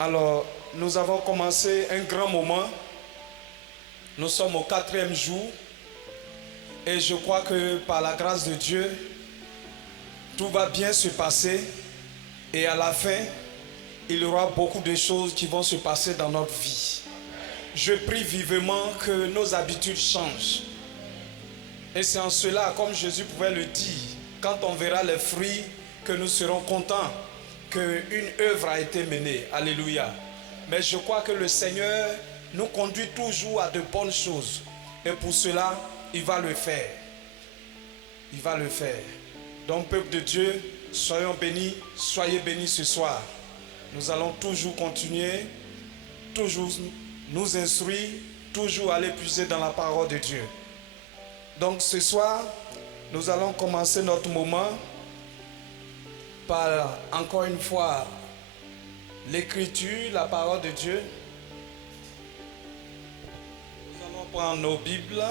Alors, nous avons commencé un grand moment. Nous sommes au 4e jour. Et je crois que par la grâce de Dieu, tout va bien se passer. Et à la fin, il y aura beaucoup de choses qui vont se passer dans notre vie. Je prie vivement que nos habitudes changent. Et c'est en cela, comme Jésus pouvait le dire, quand on verra les fruits, que nous serons contents qu'une œuvre a été menée. Alléluia. Mais je crois que le Seigneur nous conduit toujours à de bonnes choses. Et pour cela, il va le faire. Il va le faire. Donc, peuple de Dieu, soyons bénis, soyez bénis ce soir. Nous allons toujours continuer, toujours nous instruire, toujours aller puiser dans la parole de Dieu. Donc ce soir, nous allons commencer notre moment par, encore une fois, l'écriture, la parole de Dieu. Nous allons prendre nos Bibles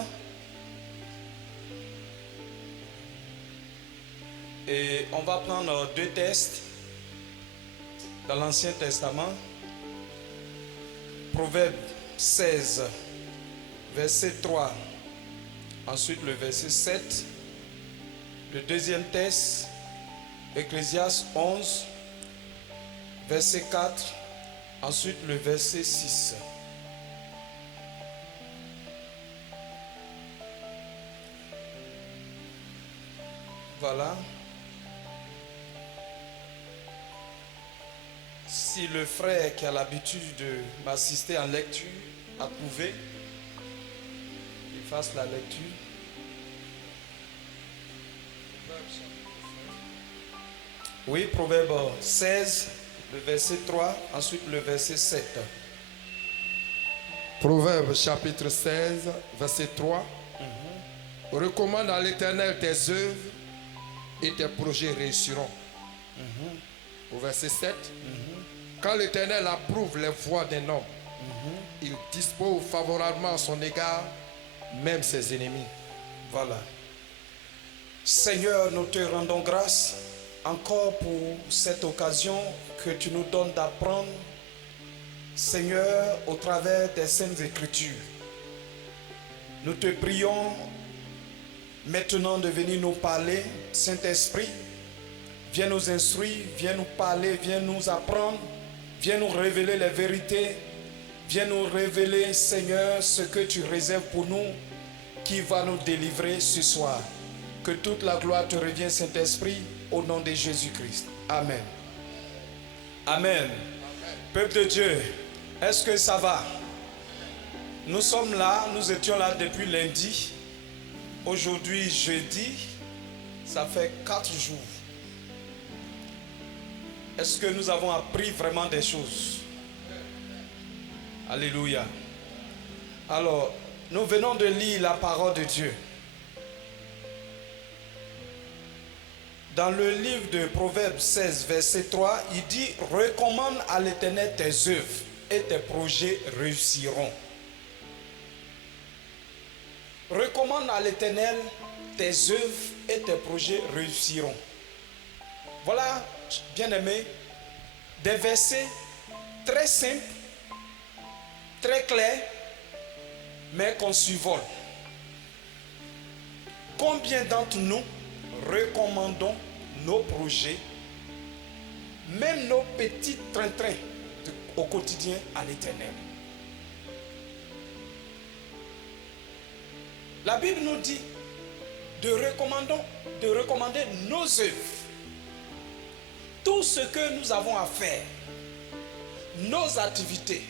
et on va prendre deux textes dans l'Ancien Testament. Proverbe 16, verset 3. Ensuite le verset 7. Le deuxième texte, Ecclésiaste 11, verset 4. Ensuite le verset 6. Voilà. Si le frère qui a l'habitude de m'assister en lecture a trouvé, il fasse la lecture. Oui, Proverbe 16, le verset 3, ensuite le verset 7. Proverbe chapitre 16, verset 3. Recommande à l'Éternel tes œuvres et tes projets réussiront. Au verset 7. Quand l'Éternel approuve les voies d'un homme, il dispose favorablement à son égard, même ses ennemis. Voilà. Seigneur, nous te rendons grâce encore pour cette occasion que tu nous donnes d'apprendre, Seigneur, au travers des Saintes Écritures. Nous te prions maintenant de venir nous parler, Saint-Esprit. Viens nous instruire, viens nous parler, viens nous apprendre, viens nous révéler les vérités, viens nous révéler, Seigneur, ce que tu réserves pour nous, qui va nous délivrer ce soir. Que toute la gloire te revienne, Saint-Esprit, au nom de Jésus-Christ. Amen. Amen. Peuple de Dieu, est-ce que ça va? Nous sommes là, nous étions là depuis lundi. Aujourd'hui, jeudi, ça fait 4 jours. Est-ce que nous avons appris vraiment des choses? Alléluia. Alors, nous venons de lire la parole de Dieu. Dans le livre de Proverbe 16, verset 3, il dit « Recommande à l'Éternel tes œuvres et tes projets réussiront. » Recommande à l'Éternel tes œuvres et tes projets réussiront. Voilà, bien-aimés, des versets très simples, très clairs, mais qu'on survole. Combien d'entre nous recommandons nos projets, même nos petits trains-trains au quotidien à l'Éternel? La Bible nous dit de recommander nos œuvres, tout ce que nous avons à faire, nos activités,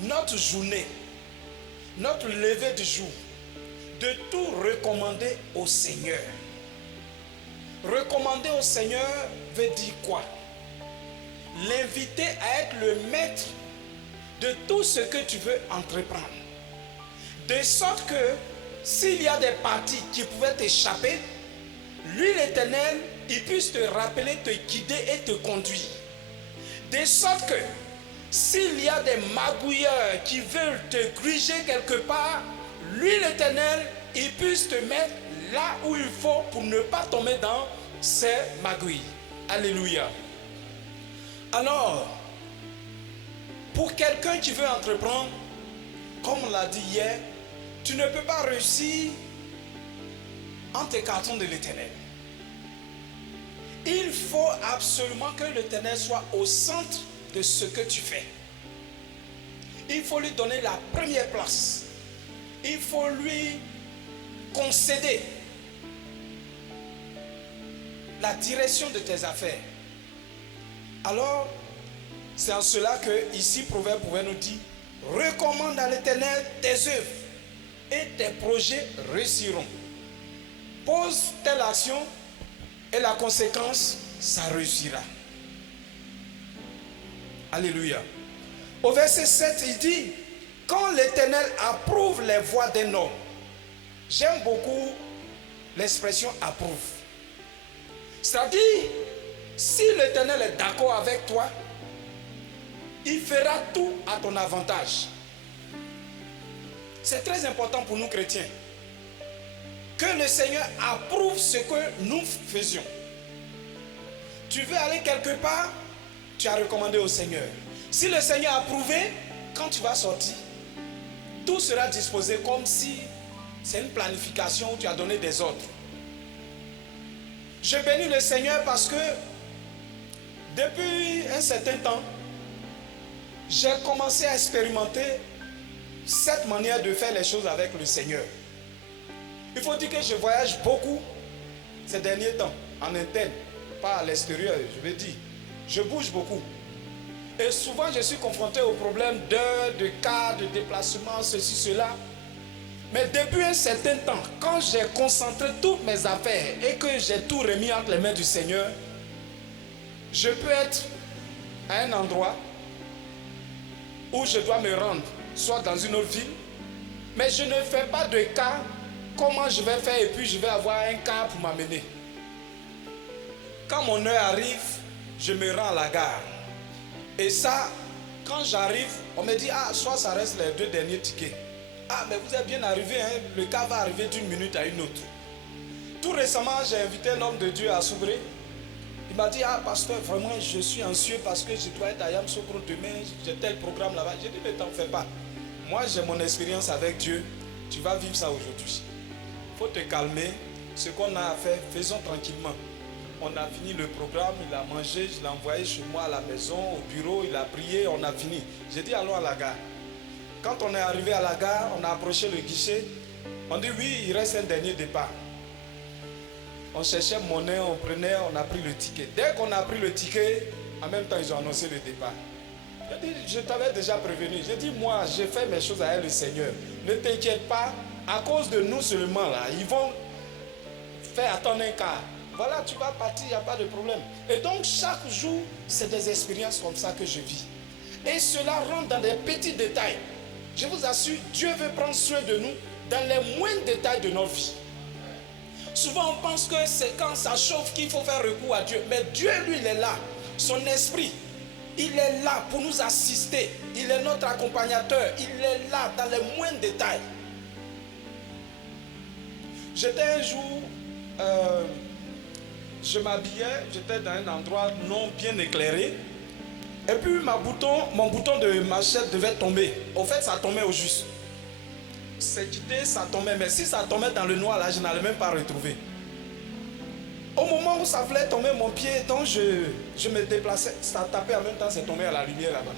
notre journée, notre lever du jour, de tout recommander au Seigneur. Recommander au Seigneur veut dire quoi? L'inviter à être le maître de tout ce que tu veux entreprendre. De sorte que s'il y a des parties qui pouvaient t'échapper, lui l'Éternel, il puisse te rappeler, te guider et te conduire. De sorte que s'il y a des magouilleurs qui veulent te gruger quelque part, lui l'Éternel, il puisse te mettre là où il faut pour ne pas tomber dans ces magouilles. Alléluia. Alors, Pour quelqu'un qui veut entreprendre, comme on l'a dit hier, tu ne peux pas réussir en t'écartant de l'Éternel. Il faut absolument que l'Éternel soit au centre de ce que tu fais. Il faut lui donner la première place. Il faut lui concéder la direction de tes affaires. Alors, c'est en cela que ici Proverbe pouvait nous dire: recommande à l'Éternel tes œuvres et tes projets réussiront. Pose telle action et la conséquence, ça réussira. Alléluia. Au verset 7, il dit: quand l'Éternel approuve les voies d'un homme. J'aime beaucoup l'expression approuve. C'est-à-dire, si l'Éternel est d'accord avec toi, il fera tout à ton avantage. C'est très important pour nous chrétiens que le Seigneur approuve ce que nous faisions. Tu veux aller quelque part, tu as recommandé au Seigneur. Si le Seigneur a approuvé, quand tu vas sortir, tout sera disposé comme si c'est une planification où tu as donné des ordres. Je bénis le Seigneur parce que depuis un certain temps, j'ai commencé à expérimenter cette manière de faire les choses avec le Seigneur. Il faut dire que je voyage beaucoup ces derniers temps, en interne, pas à l'extérieur, je veux dire. Je bouge beaucoup. Et souvent, je suis confronté aux problèmes d'heures, de cas, de déplacement, ceci, cela. Mais depuis un certain temps, quand j'ai concentré toutes mes affaires et que j'ai tout remis entre les mains du Seigneur, je peux être à un endroit où je dois me rendre, soit dans une autre ville, mais je ne fais pas de cas, comment je vais faire et puis je vais avoir un cas pour m'amener. Quand mon heure arrive, je me rends à la gare. Et ça, quand j'arrive, on me dit: ah, soit ça reste les 2 derniers tickets. Ah, mais vous êtes bien arrivé, hein? Le cas va arriver d'une minute à une autre. Tout récemment, j'ai invité un homme de Dieu à s'ouvrir. Il m'a dit: ah, pasteur, vraiment, je suis anxieux parce que je dois être à Yamoussoukro demain, j'ai tel programme là-bas. J'ai dit: ne t'en fais pas. Moi, j'ai mon expérience avec Dieu. Tu vas vivre ça aujourd'hui. Il faut te calmer. Ce qu'on a à faire, faisons tranquillement. On a fini le programme, il a mangé, je l'ai envoyé chez moi à la maison, au bureau, il a prié, on a fini. J'ai dit: allons à la gare. Quand on est arrivé à la gare, on a approché le guichet. On dit: oui, il reste un dernier départ. On cherchait monnaie, on prenait, on a pris le ticket. Dès qu'on a pris le ticket, en même temps, ils ont annoncé le départ. J'ai dit: je t'avais déjà prévenu. J'ai dit: moi, j'ai fait mes choses avec le Seigneur. Ne t'inquiète pas, à cause de nous seulement, là, ils vont faire attendre un quart. Voilà, tu vas partir, il n'y a pas de problème. Et donc, chaque jour, c'est des expériences comme ça que je vis. Et cela rentre dans des petits détails. Je vous assure, Dieu veut prendre soin de nous dans les moindres détails de nos vies. Souvent, on pense que c'est quand ça chauffe qu'il faut faire recours à Dieu. Mais Dieu, lui, il est là. Son esprit, il est là pour nous assister. Il est notre accompagnateur. Il est là dans les moindres détails. J'étais un jour... je m'habillais, j'étais dans un endroit non bien éclairé. Et puis mon bouton de machette devait tomber. Au fait, ça tombait au juste. C'est quitté, ça tombait. Mais si ça tombait dans le noir, là, je n'allais même pas retrouver. Au moment où ça voulait tomber, mon pied, donc je me déplaçais. Ça tapait en même temps, c'est tombé à la lumière là-bas.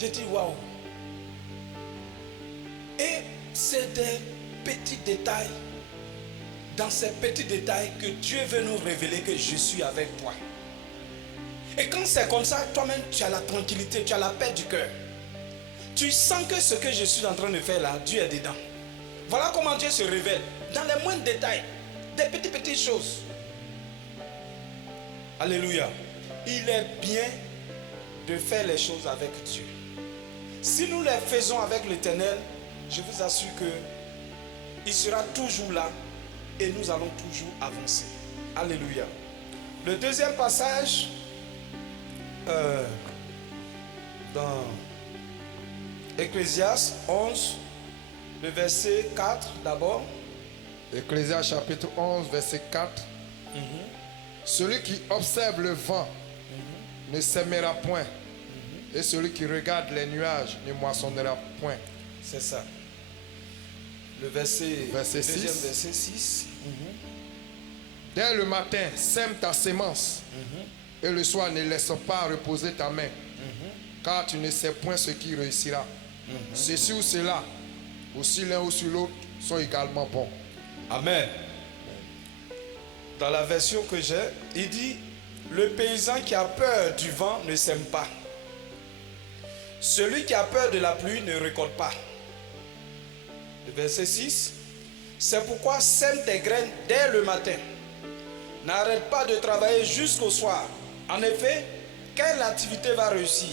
J'ai dit: waouh. Et c'est des petits détails. Dans ces petits détails que Dieu veut nous révéler que je suis avec toi. Et quand c'est comme ça, toi-même tu as la tranquillité, tu as la paix du cœur. Tu sens que ce que je suis en train de faire là, Dieu est dedans. Voilà comment Dieu se révèle. Dans les moindres détails. Des petites choses. Alléluia. Il est bien de faire les choses avec Dieu. Si nous les faisons avec l'Éternel, je vous assure que il sera toujours là. Et nous allons toujours avancer. Alléluia. Le deuxième passage, dans Ecclésiaste 11, le verset 4 d'abord. Ecclésiaste chapitre 11, verset 4. Celui qui observe le vent, ne sèmera point, et celui qui regarde les nuages ne moissonnera point. C'est ça. Le verset 6. Dès le matin, sème ta sémence, et le soir ne laisse pas reposer ta main, car tu ne sais point ce qui réussira. Ceci ou cela, aussi l'un ou sur l'autre, sont également bons. Amen. Dans la version que j'ai, il dit, le paysan qui a peur du vent ne sème pas. Celui qui a peur de la pluie ne récolte pas. Le verset 6, c'est pourquoi sème tes graines dès le matin. N'arrête pas de travailler jusqu'au soir. En effet, quelle activité va réussir?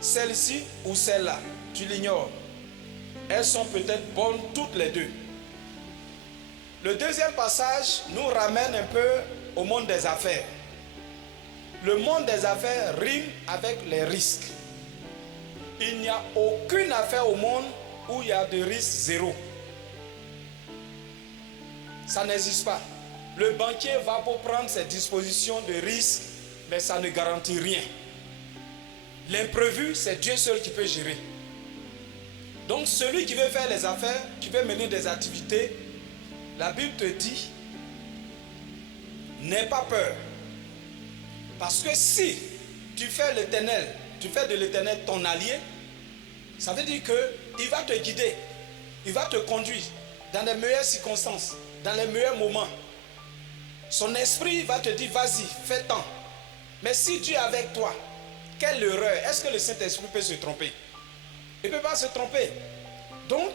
Celle-ci ou celle-là? Tu l'ignores. Elles sont peut-être bonnes toutes les deux. Le deuxième passage nous ramène un peu au monde des affaires. Le monde des affaires rime avec les risques. Il n'y a aucune affaire au monde où il y a de risque zéro. Ça n'existe pas. Le banquier va pour prendre ses dispositions de risque, mais ça ne garantit rien. L'imprévu, c'est Dieu seul qui peut gérer. Donc celui qui veut faire les affaires, qui veut mener des activités, la Bible te dit, n'aie pas peur. Parce que si tu fais l'Éternel, tu fais de l'Éternel ton allié, ça veut dire qu'il va te guider, il va te conduire dans les meilleures circonstances, dans les meilleurs moments. Son esprit va te dire, vas-y, fais tant. Mais si Dieu est avec toi, quelle erreur! Est-ce que le Saint-Esprit peut se tromper? Il ne peut pas se tromper. Donc,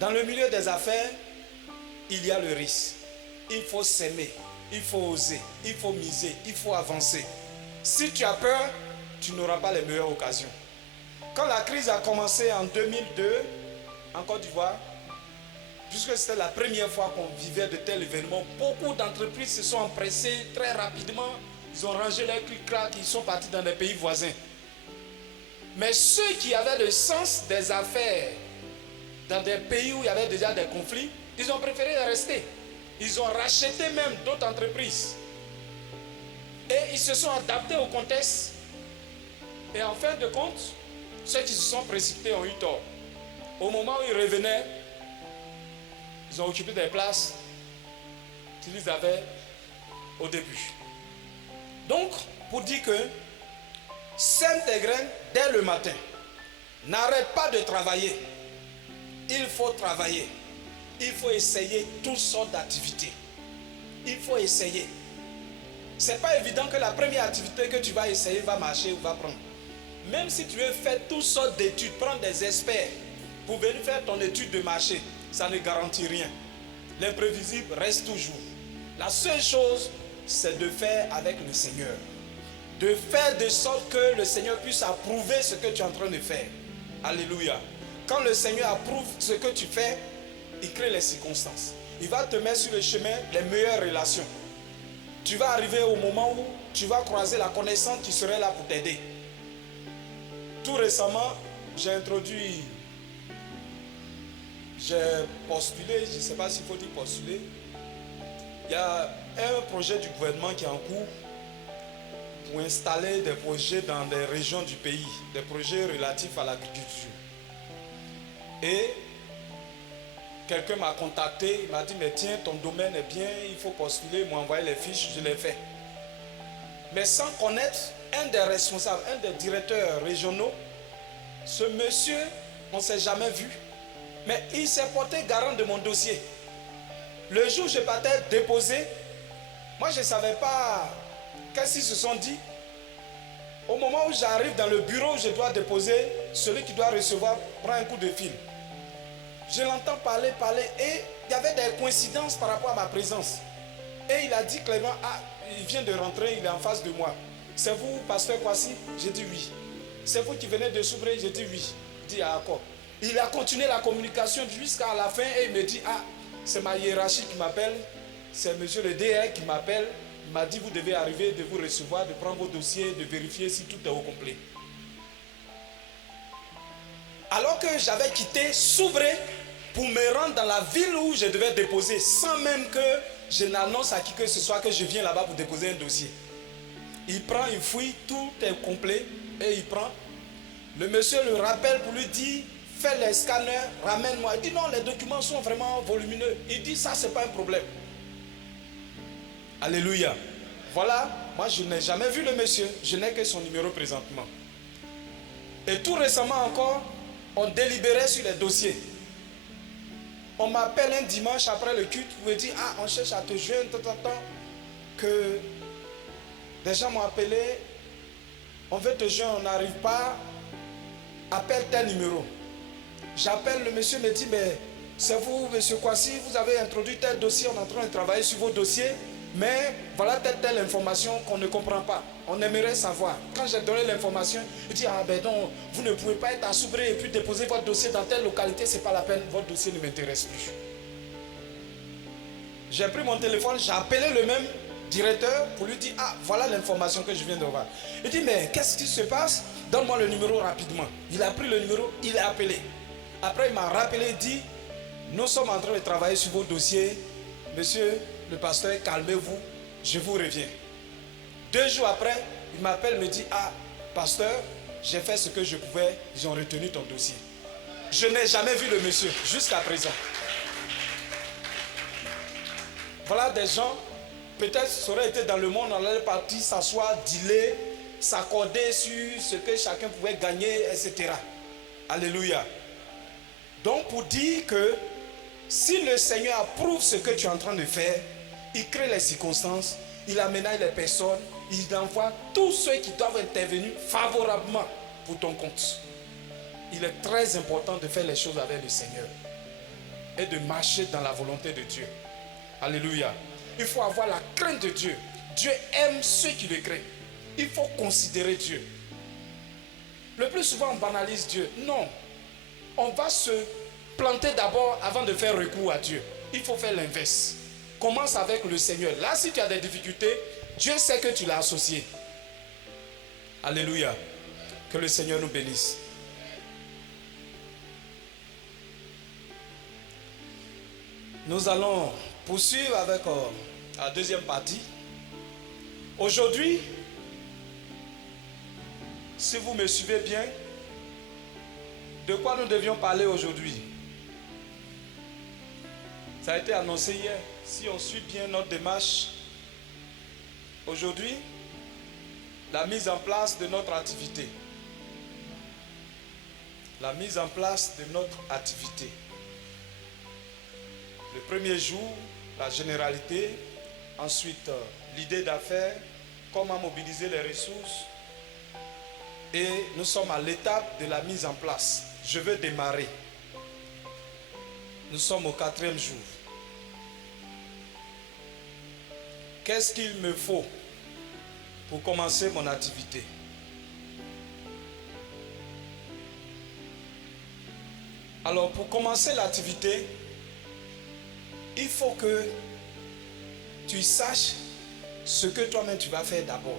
dans le milieu des affaires, il y a le risque. Il faut s'aimer, il faut oser, il faut miser, il faut avancer. Si tu as peur, tu n'auras pas les meilleures occasions. Quand la crise a commencé en 2002, en Côte d'Ivoire, puisque c'était la première fois qu'on vivait de tels événements, beaucoup d'entreprises se sont empressées très rapidement. Ils ont rangé leurs clics-clacs, ils sont partis dans des pays voisins. Mais ceux qui avaient le sens des affaires dans des pays où il y avait déjà des conflits, ils ont préféré rester. Ils ont racheté même d'autres entreprises. Et ils se sont adaptés au contexte. Et en fin de compte, ceux qui se sont précipités ont eu tort. Au moment où ils revenaient, ils ont occupé des places qu'ils avaient au début. Donc, pour dire que sème tes graines dès le matin. N'arrête pas de travailler. Il faut travailler. Il faut essayer toutes sortes d'activités. Il faut essayer. Ce n'est pas évident que la première activité que tu vas essayer va marcher ou va prendre. Même si tu veux faire toutes sortes d'études, prendre des experts pour venir faire ton étude de marché, ça ne garantit rien. L'imprévisible reste toujours. La seule chose, c'est de faire avec le Seigneur. De faire de sorte que le Seigneur puisse approuver ce que tu es en train de faire. Alléluia. Quand le Seigneur approuve ce que tu fais, il crée les circonstances. Il va te mettre sur le chemin les meilleures relations. Tu vas arriver au moment où tu vas croiser la connaissance qui serait là pour t'aider. Tout récemment, j'ai postulé, je ne sais pas s'il faut dire postuler. Il y a un projet du gouvernement qui est en cours pour installer des projets dans des régions du pays, des projets relatifs à l'agriculture. Et quelqu'un m'a contacté, il m'a dit, mais tiens, ton domaine est bien, il faut postuler, il m'a envoyé les fiches, je l'ai fait. Mais sans connaître un des responsables, un des directeurs régionaux, ce monsieur, on ne s'est jamais vu, mais il s'est porté garant de mon dossier. Le jour où je partais déposer, moi je ne savais pas qu'est-ce qu'ils se sont dit. Au moment où j'arrive dans le bureau où je dois déposer, celui qui doit recevoir prend un coup de fil. Je l'entends parler et il y avait des coïncidences par rapport à ma présence. Et il a dit clairement, ah, il vient de rentrer, il est en face de moi. C'est vous, pasteur Kwasi? J'ai dit oui. C'est vous qui venez de s'ouvrir? J'ai dit oui. Il dit, ah, d'accord. Il a continué la communication jusqu'à la fin et il me dit, ah, c'est ma hiérarchie qui m'appelle, c'est monsieur le DR qui m'appelle. Il m'a dit, vous devez arriver, de vous recevoir, de prendre vos dossiers, de vérifier si tout est au complet. Alors que j'avais quitté Soubré pour me rendre dans la ville où je devais déposer, sans même que je n'annonce à qui que ce soit que je viens là-bas pour déposer un dossier. Il prend, il fouille, tout est complet et il prend. Le monsieur le rappelle pour lui dire, fais les scanners, ramène-moi. Il dit non, les documents sont vraiment volumineux. Il dit ça, c'est pas un problème. Alléluia. Voilà, moi je n'ai jamais vu le monsieur, je n'ai que son numéro présentement. Et tout récemment encore, on délibérait sur les dossiers. On m'appelle un dimanche après le culte pour me dire, ah, on cherche à te joindre, que des gens m'ont appelé, on veut te joindre, on n'arrive pas, appelle tel numéro. J'appelle, le monsieur me dit, mais c'est vous, monsieur Kwasi, vous avez introduit tel dossier, on est en train de travailler sur vos dossiers, mais voilà telle information qu'on ne comprend pas. On aimerait savoir. Quand j'ai donné l'information, il dit, ah ben non, vous ne pouvez pas être à Soubré et puis déposer votre dossier dans telle localité, c'est pas la peine, votre dossier ne m'intéresse plus. J'ai pris mon téléphone, j'ai appelé le même directeur pour lui dire, ah voilà l'information que je viens de voir. Il dit, mais qu'est-ce qui se passe? Donne-moi le numéro rapidement. Il a pris le numéro, il a appelé. Après il m'a rappelé, il dit, nous sommes en train de travailler sur vos dossiers. Monsieur le pasteur, calmez-vous, je vous reviens. 2 jours après, il m'appelle, me dit, ah pasteur, j'ai fait ce que je pouvais, ils ont retenu ton dossier. Je n'ai jamais vu le monsieur jusqu'à présent. Voilà des gens, peut-être ça aurait été dans le monde, on allait partir s'asseoir, dealer, s'accorder sur ce que chacun pouvait gagner, etc. Alléluia. Donc pour dire que si le Seigneur approuve ce que tu es en train de faire, il crée les circonstances, il aménage les personnes, il envoie tous ceux qui doivent intervenir favorablement pour ton compte. Il est très important de faire les choses avec le Seigneur et de marcher dans la volonté de Dieu. Alléluia. Il faut avoir la crainte de Dieu. Dieu aime ceux qui le craignent. Il faut considérer Dieu. Le plus souvent on banalise Dieu. Non. On va se planter d'abord avant de faire recours à Dieu. Il faut faire l'inverse. Commence avec le Seigneur. Là, si tu as des difficultés, Dieu sait que tu l'as associé. Alléluia. Que le Seigneur nous bénisse. Nous allons poursuivre avec la deuxième partie. Aujourd'hui, si vous me suivez bien, de quoi nous devions parler aujourd'hui? Ça a été annoncé hier. Si on suit bien notre démarche, aujourd'hui, la mise en place de notre activité. La mise en place de notre activité. Le premier jour, la généralité. Ensuite, l'idée d'affaires, comment mobiliser les ressources. Et nous sommes à l'étape de la mise en place. Je veux démarrer. Nous sommes au 4e jour. Qu'est-ce qu'il me faut pour commencer mon activité? Alors, pour commencer l'activité, il faut que tu saches ce que toi-même tu vas faire d'abord.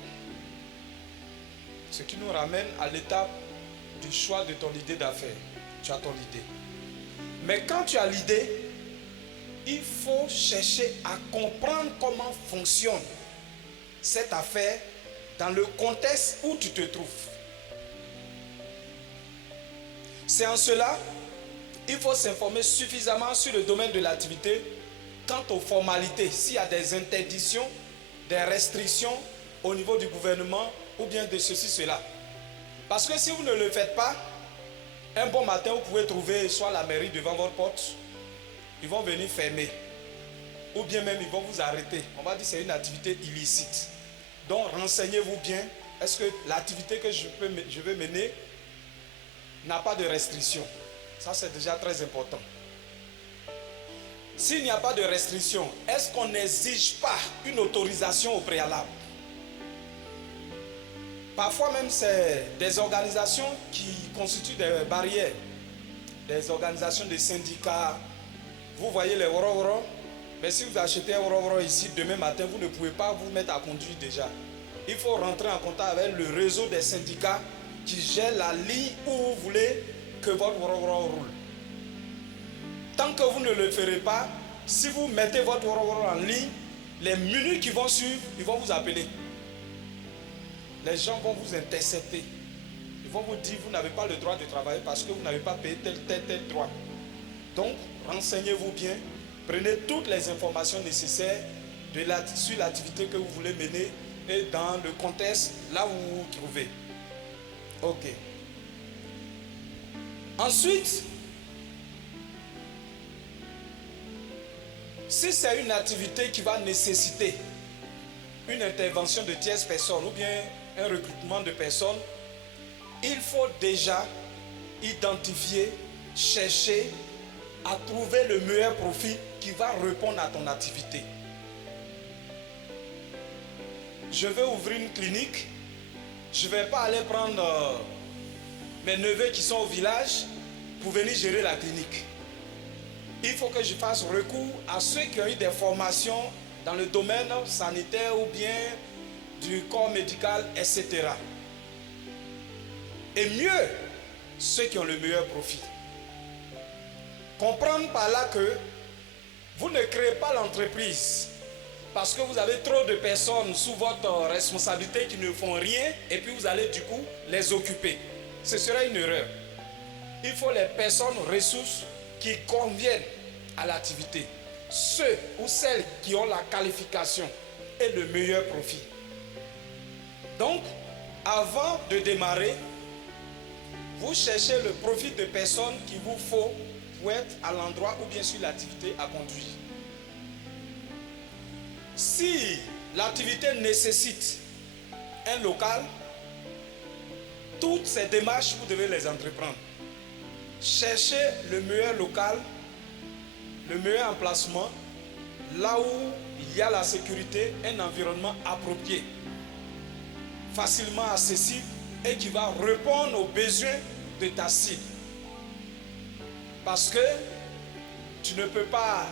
Ce qui nous ramène à l'étape du choix de ton idée d'affaires. Tu as ton idée. Mais quand tu as l'idée, il faut chercher à comprendre comment fonctionne cette affaire dans le contexte où tu te trouves. C'est en cela, il faut s'informer suffisamment sur le domaine de l'activité quant aux formalités, s'il y a des interdictions, des restrictions au niveau du gouvernement ou bien de ceci, cela. Parce que si vous ne le faites pas, un bon matin, vous pouvez trouver soit la mairie devant votre porte, ils vont venir fermer. Ou bien même, ils vont vous arrêter. On va dire que c'est une activité illicite. Donc, renseignez-vous bien. Est-ce que l'activité que je veux mener n'a pas de restriction? Ça, c'est déjà très important. S'il n'y a pas de restriction, est-ce qu'on n'exige pas une autorisation au préalable? Parfois même, c'est des organisations qui constituent des barrières. Des organisations de syndicats. Vous voyez les Woro-Woro. Mais si vous achetez un Woro-Woro ici, demain matin, vous ne pouvez pas vous mettre à conduire déjà. Il faut rentrer en contact avec le réseau des syndicats qui gèrent la ligne où vous voulez que votre Woro-Woro roule. Tant que vous ne le ferez pas, si vous mettez votre Woro-Woro en ligne, les minutes qui vont suivre, ils vont vous appeler. les gens vont vous intercepter. Ils vont vous dire, vous n'avez pas le droit de travailler parce que vous n'avez pas payé tel droit. Donc, renseignez-vous bien. Prenez toutes les informations nécessaires sur l'activité que vous voulez mener et dans le contexte là où vous vous trouvez. Ok. Ensuite, si c'est une activité qui va nécessiter une intervention de tierces personnes ou bien un recrutement de personnes, il faut déjà identifier, chercher à trouver le meilleur profil qui va répondre à ton activité. Je vais ouvrir une clinique, je ne vais pas aller prendre mes neveux qui sont au village pour venir gérer la clinique. Il faut que je fasse recours à ceux qui ont eu des formations dans le domaine sanitaire ou bien du corps médical, etc. Et mieux, ceux qui ont le meilleur profit. Comprendre par là que vous ne créez pas l'entreprise parce que vous avez trop de personnes sous votre responsabilité qui ne font rien et puis vous allez du coup les occuper. Ce serait une erreur. Il faut les personnes ressources qui conviennent à l'activité. Ceux ou celles qui ont la qualification et le meilleur profit. Donc, avant de démarrer, vous cherchez le profil de personnes qu'il vous faut pour être à l'endroit ou bien sur l'activité à conduire. Si l'activité nécessite un local, toutes ces démarches, vous devez les entreprendre. Cherchez le meilleur local, le meilleur emplacement, là où il y a la sécurité, un environnement approprié, facilement accessible et qui va répondre aux besoins de ta cible. Parce que tu ne peux pas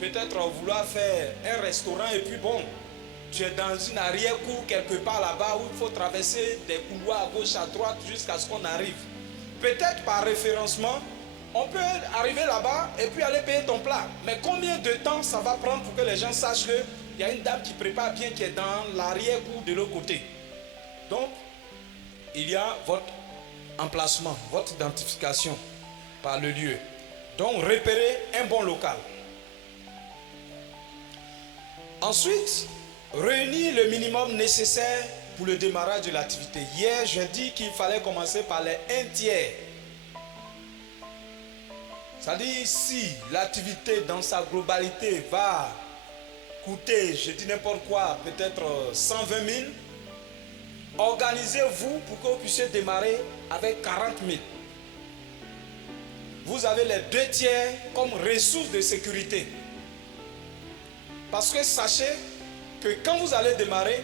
peut-être vouloir faire un restaurant et puis bon, tu es dans une arrière-cour quelque part là-bas où il faut traverser des couloirs à gauche, à droite jusqu'à ce qu'on arrive. Peut-être par référencement, on peut arriver là-bas et puis aller payer ton plat. Mais combien de temps ça va prendre pour que les gens sachent qu'il y a une dame qui prépare bien, qui est dans l'arrière-cour de l'autre côté. Donc, il y a votre emplacement, votre identification par le lieu. Donc, repérez un bon local. Ensuite, réunir le minimum nécessaire pour le démarrage de l'activité. Hier, j'ai dit qu'il fallait commencer par les 1/3. C'est-à-dire, si l'activité dans sa globalité va coûter, je dis n'importe quoi, peut-être 120 000, organisez-vous pour que vous puissiez démarrer avec 40 000. Vous avez les 2/3 comme ressources de sécurité. Parce que sachez que quand vous allez démarrer,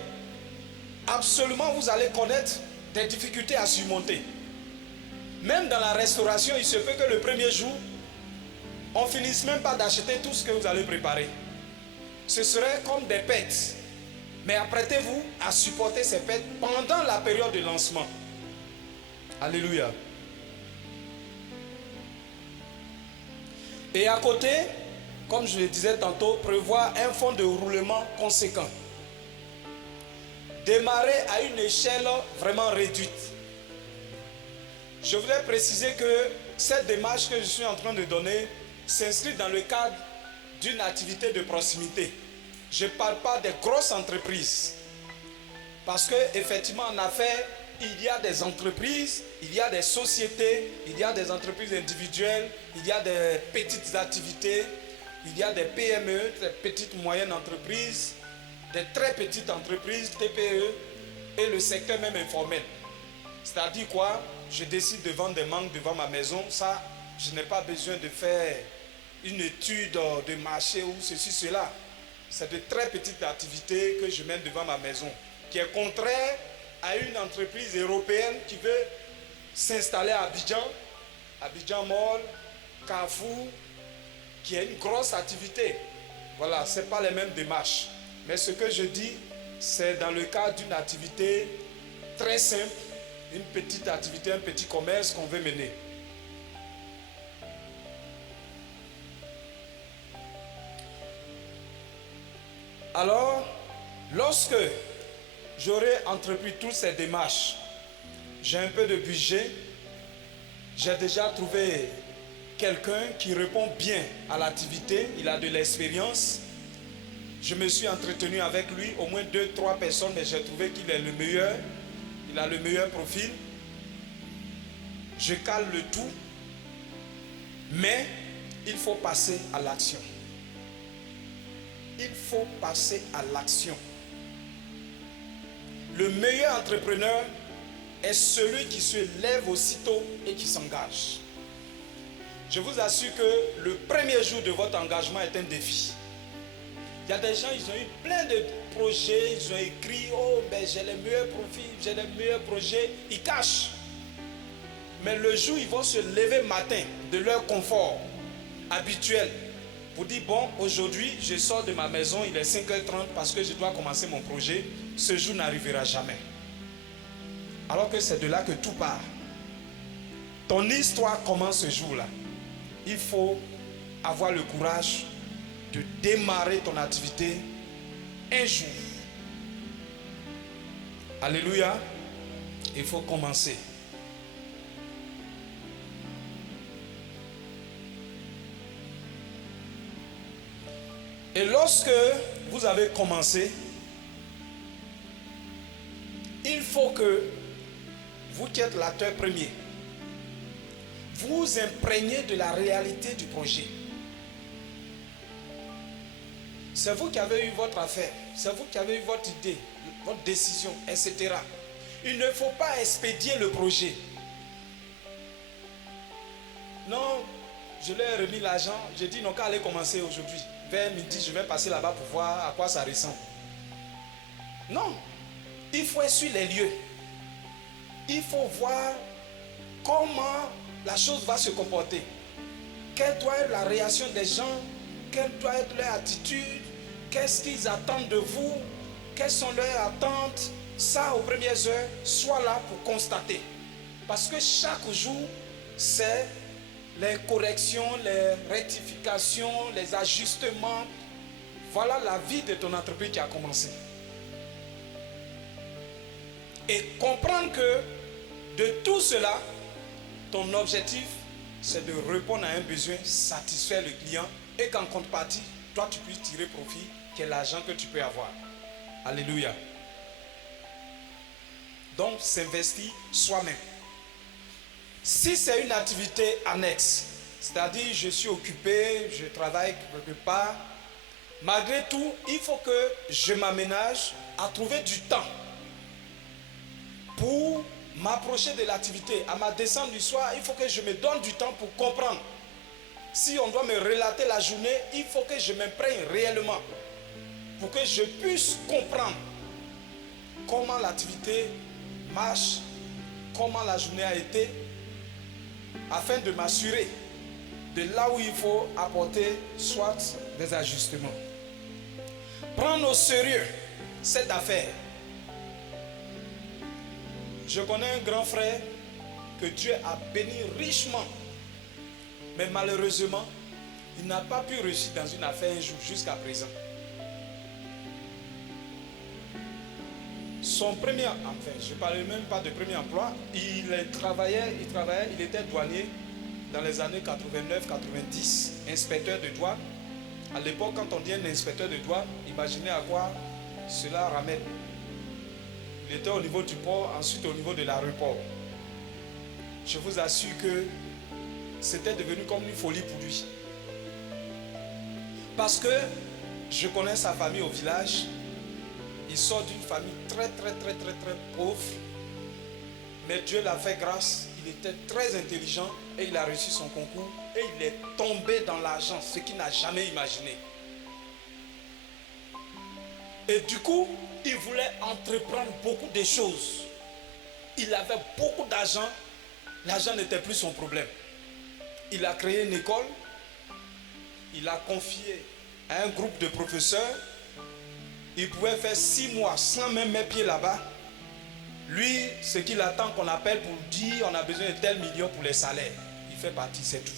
absolument vous allez connaître des difficultés à surmonter. Même dans la restauration, il se peut que le premier jour, on finisse même pas d'acheter tout ce que vous allez préparer. Ce serait comme des pertes. Mais apprêtez-vous à supporter ces pertes pendant la période de lancement. Alléluia. Et à côté, comme je le disais tantôt, prévoir un fonds de roulement conséquent. Démarrer à une échelle vraiment réduite. Je voudrais préciser que cette démarche que je suis en train de donner s'inscrit dans le cadre d'une activité de proximité. Je ne parle pas des grosses entreprises. Parce qu'effectivement, en affaires, il y a des entreprises, il y a des sociétés, il y a des entreprises individuelles, il y a des petites activités, il y a des PME, des petites moyennes entreprises, des très petites entreprises, TPE, et le secteur même informel. C'est-à-dire quoi? Je décide de vendre des mangues devant ma maison. Ça, je n'ai pas besoin de faire une étude de marché ou ceci, cela. C'est de très petites activités que je mène devant ma maison, qui est contraire à une entreprise européenne qui veut s'installer à Abidjan Mall, Carrefour, qui a une grosse activité. Voilà, ce n'est pas les mêmes démarches. Mais ce que je dis, c'est dans le cadre d'une activité très simple, une petite activité, un petit commerce qu'on veut mener. Alors, lorsque j'aurais entrepris toutes ces démarches. J'ai un peu de budget. J'ai déjà trouvé quelqu'un qui répond bien à l'activité. Il a de l'expérience. Je me suis entretenu avec lui, au moins 2-3 personnes, mais j'ai trouvé qu'il est le meilleur. Il a le meilleur profil. Je cale le tout. Mais il faut passer à l'action. Il faut passer à l'action. Le meilleur entrepreneur est celui qui se lève aussitôt et qui s'engage. Je vous assure que le premier jour de votre engagement est un défi. Il y a des gens, ils ont eu plein de projets, ils ont écrit, oh, ben j'ai les meilleurs profils, j'ai les meilleurs projets, ils cachent. Mais le jour où ils vont se lever matin de leur confort habituel, pour dire, bon, aujourd'hui, je sors de ma maison, il est 5h30 parce que je dois commencer mon projet, ce jour n'arrivera jamais. Alors que c'est de là que tout part. Ton histoire commence ce jour-là. Il faut avoir le courage de démarrer ton activité un jour. Alléluia. Il faut commencer. Et lorsque vous avez commencé, il faut que vous qui êtes l'acteur premier, vous imprégnez de la réalité du projet. C'est vous qui avez eu votre affaire, c'est vous qui avez eu votre idée, votre décision, etc. Il ne faut pas expédier le projet. Non, je leur ai remis l'argent, j'ai dit non, qu'à aller commencer aujourd'hui. Vers midi, je vais passer là-bas pour voir à quoi ça ressemble. Non, il faut essuyer les lieux. Il faut voir comment la chose va se comporter. Quelle doit être la réaction des gens? Quelle doit être leur attitude? Qu'est-ce qu'ils attendent de vous? Quelles sont leurs attentes? Ça, aux premières heures, sois là pour constater. Parce que chaque jour, c'est les corrections, les rectifications, les ajustements. Voilà la vie de ton entreprise qui a commencé. Et comprendre que de tout cela, ton objectif, c'est de répondre à un besoin, satisfaire le client et qu'en contrepartie, toi, tu puisses tirer profit, qui est l'argent que tu peux avoir. Alléluia. Donc, s'investir soi-même. Si c'est une activité annexe, c'est-à-dire je suis occupé, je travaille quelque part, malgré tout, il faut que je m'aménage à trouver du temps pour m'approcher de l'activité. À ma descente du soir, il faut que je me donne du temps pour comprendre. Si on doit me relater la journée, il faut que je m'imprègne réellement pour que je puisse comprendre comment l'activité marche, comment la journée a été, afin de m'assurer de là où il faut apporter soit des ajustements. Prendre au sérieux cette affaire. Je connais un grand frère que Dieu a béni richement, mais malheureusement, il n'a pas pu réussir dans une affaire un jour jusqu'à présent. Son premier, enfin, je ne parle même pas de premier emploi, il travaillait, il était douanier dans les années 89-90, inspecteur de douane. À l'époque, quand on dit un inspecteur de douane, imaginez à quoi cela ramène. Il était au niveau du port, ensuite au niveau de l'aéroport. Je vous assure que c'était devenu comme une folie pour lui. Parce que je connais sa famille au village. Il sort d'une famille très pauvre. Mais Dieu l'a fait grâce. Il était très intelligent et il a réussi son concours. Et il est tombé dans l'argent, ce qu'il n'a jamais imaginé. Et du coup, il voulait entreprendre beaucoup de choses. Il avait beaucoup d'argent. L'argent n'était plus son problème. Il a créé une école. Il a confié à un groupe de professeurs. Il pouvait faire 6 mois sans même mettre pied là-bas. Lui, ce qu'il attend qu'on appelle pour dire on a besoin de tel million pour les salaires. Il fait partie, c'est tout.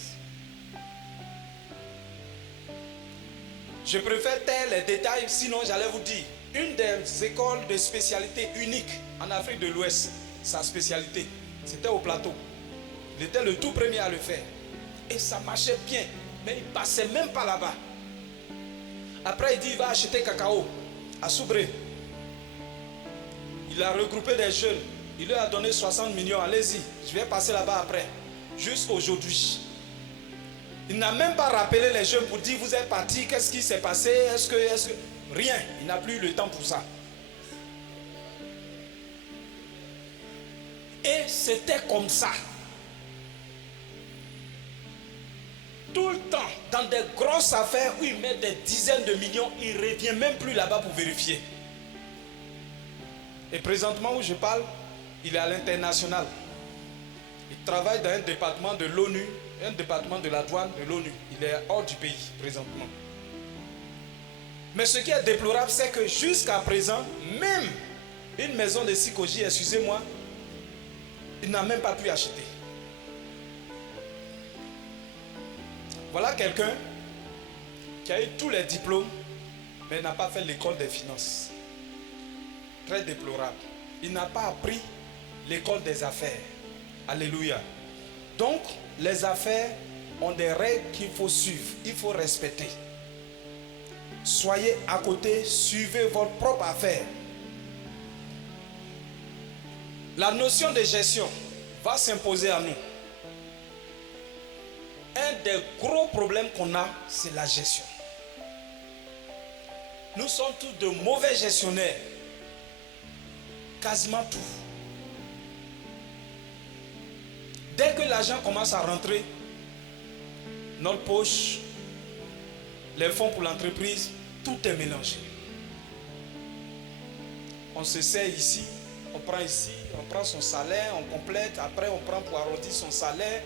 Je préfère taire les détails, sinon j'allais vous dire une des écoles de spécialité unique en Afrique de l'Ouest. Sa spécialité, c'était au plateau. Il était le tout premier à le faire. Et ça marchait bien. Mais il ne passait même pas là-bas. Après, il dit, il va acheter cacao à Soubré. Il a regroupé des jeunes. Il leur a donné 60 millions. Allez-y, je vais passer là-bas après. Jusqu'aujourd'hui. Il n'a même pas rappelé les jeunes pour dire, vous êtes partis, qu'est-ce qui s'est passé, est-ce que... Rien. Il n'a plus eu le temps pour ça. Et c'était comme ça. Tout le temps, dans des grosses affaires où il met des dizaines de millions, il ne revient même plus là-bas pour vérifier. Et présentement où je parle, il est à l'international. Il travaille dans un département de l'ONU, un département de la douane de l'ONU. Il est hors du pays présentement. Mais ce qui est déplorable, c'est que jusqu'à présent, même une maison de Sikoji, excusez-moi, il n'a même pas pu acheter. Voilà quelqu'un qui a eu tous les diplômes, mais n'a pas fait l'école des finances. Très déplorable. Il n'a pas appris l'école des affaires. Alléluia. Donc, les affaires ont des règles qu'il faut suivre. Il faut respecter. Soyez à côté, suivez votre propre affaire. La notion de gestion va s'imposer à nous. Un des gros problèmes qu'on a, c'est la gestion. Nous sommes tous de mauvais gestionnaires. Quasiment tout. Dès que l'argent commence à rentrer, notre poche, les fonds pour l'entreprise, tout est mélangé. On se sert ici, on prend ici, on prend son salaire, on complète, après on prend pour arrondir son salaire.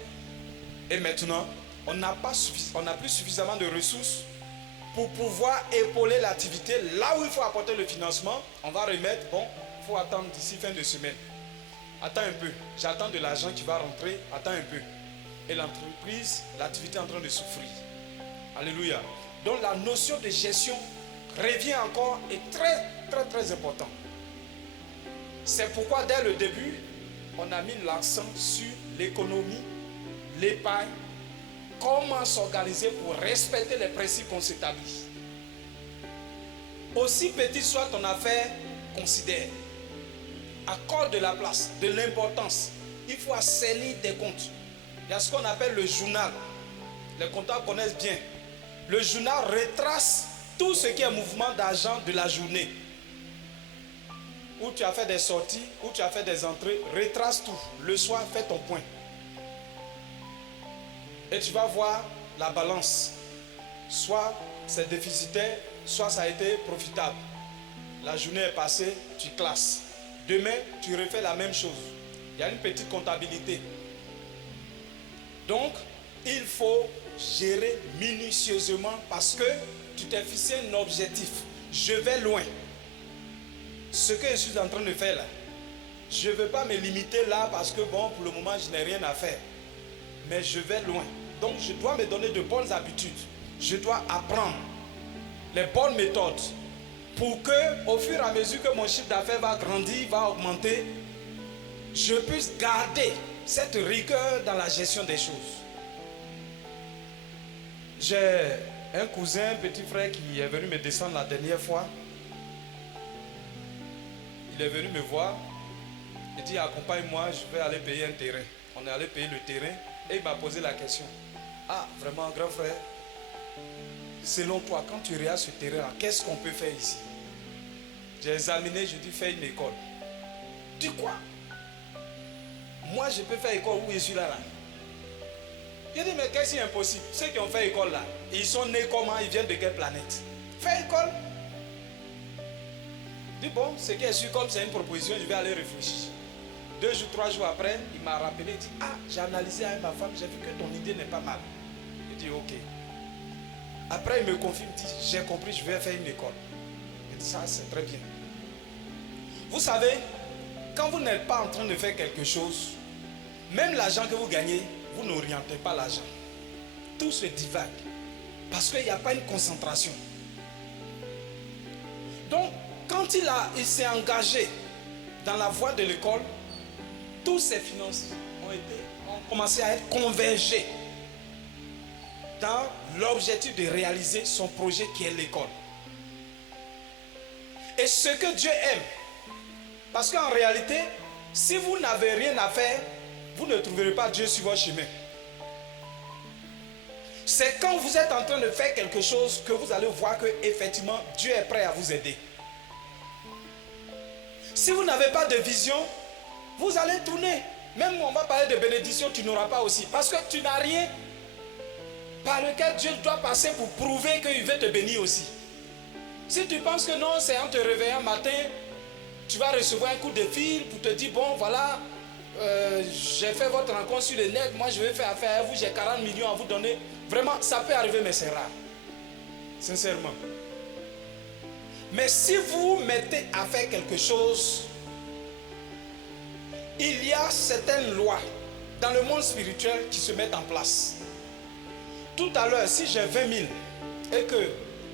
Et maintenant, on n'a plus suffisamment de ressources pour pouvoir épauler l'activité. Là où il faut apporter le financement, on va remettre, bon, il faut attendre d'ici fin de semaine. Attends un peu, j'attends de l'argent qui va rentrer, attends un peu. Et l'entreprise, l'activité est en train de souffrir. Alléluia. Donc la notion de gestion revient encore et très, très, très important. C'est pourquoi dès le début, on a mis l'accent sur l'économie, l'épargne, comment s'organiser pour respecter les principes qu'on s'établit. Aussi petite soit ton affaire, considère. Accorde de la place, de l'importance. Il faut assainir tes comptes. Il y a ce qu'on appelle le journal. Les comptables connaissent bien. Le journal retrace tout ce qui est mouvement d'argent de la journée. Où tu as fait des sorties, où tu as fait des entrées, retrace tout. Le soir, fais ton point. Et tu vas voir la balance. Soit c'est déficitaire, soit ça a été profitable. La journée est passée, tu classes. Demain, tu refais la même chose. Il y a une petite comptabilité. Donc, il faut gérer minutieusement parce que tu t'es fixé un objectif. Je vais loin. Ce que je suis en train de faire là, je ne veux pas me limiter là parce que bon, pour le moment, je n'ai rien à faire. Mais je vais loin. Donc, je dois me donner de bonnes habitudes. Je dois apprendre les bonnes méthodes pour que, au fur et à mesure que mon chiffre d'affaires va grandir, va augmenter, je puisse garder cette rigueur dans la gestion des choses. J'ai un cousin, un petit frère qui est venu me descendre la dernière fois. Il est venu me voir. Il dit, accompagne-moi, je vais aller payer un terrain. On est allé payer le terrain et il m'a posé la question. Ah, vraiment, grand frère, selon toi, quand tu regardes ce terrain, qu'est-ce qu'on peut faire ici? J'ai examiné, je dis, fais une école. Dis quoi? Moi, je peux faire école où je suis là. Je dis, mais qu'est-ce qui est impossible? Ceux qui ont fait école là, ils sont nés comment? Ils viennent de quelle planète? Fais école. Je dis, bon, ce qui est sûr, comme c'est une proposition, je vais aller réfléchir. 2 jours, 3 jours après, il m'a rappelé, il dit, ah, j'ai analysé avec ma femme, j'ai vu que ton idée n'est pas mal. Je dis, ok. Après, il me confirme, il dit, j'ai compris, je vais faire une école. Je dis, ça, c'est très bien. Vous savez, quand vous n'êtes pas en train de faire quelque chose, même l'argent que vous gagnez, vous n'orientez pas l'argent. Tout se divague. Parce qu'il n'y a pas une concentration. Donc, quand quand il s'est engagé dans la voie de l'école, toutes ses finances ont commencé à être convergées dans l'objectif de réaliser son projet qui est l'école. Et ce que Dieu aime, parce qu'en réalité, si vous n'avez rien à faire, vous ne trouverez pas Dieu sur votre chemin. C'est quand vous êtes en train de faire quelque chose que vous allez voir que effectivement Dieu est prêt à vous aider. Si vous n'avez pas de vision, vous allez tourner. Même on va parler de bénédiction, tu n'auras pas aussi. Parce que tu n'as rien par lequel Dieu doit passer pour prouver qu'il veut te bénir aussi. Si tu penses que non, c'est en te réveillant matin, tu vas recevoir un coup de fil pour te dire, bon voilà, j'ai fait votre rencontre sur le net, moi je vais faire affaire à vous, j'ai 40 millions à vous donner. Vraiment, ça peut arriver, mais c'est rare. Sincèrement. Mais si vous vous mettez à faire quelque chose, il y a certaines lois dans le monde spirituel qui se mettent en place. Tout à l'heure, si j'ai 20 000 et que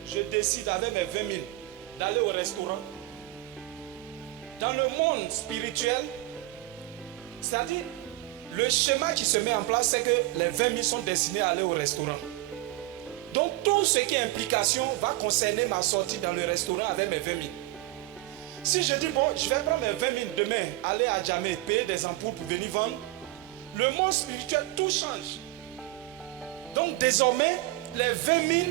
je décide avec mes 20 000 d'aller au restaurant, dans le monde spirituel, c'est-à-dire le schéma qui se met en place, c'est que les 20 000 sont destinés à aller au restaurant. Donc tout ce qui est implication va concerner ma sortie dans le restaurant avec mes 20 000. Si je dis, bon, je vais prendre mes 20 000 demain, aller à Djamé, payer des ampoules pour venir vendre, le monde spirituel, tout change. Donc désormais, les 20 000,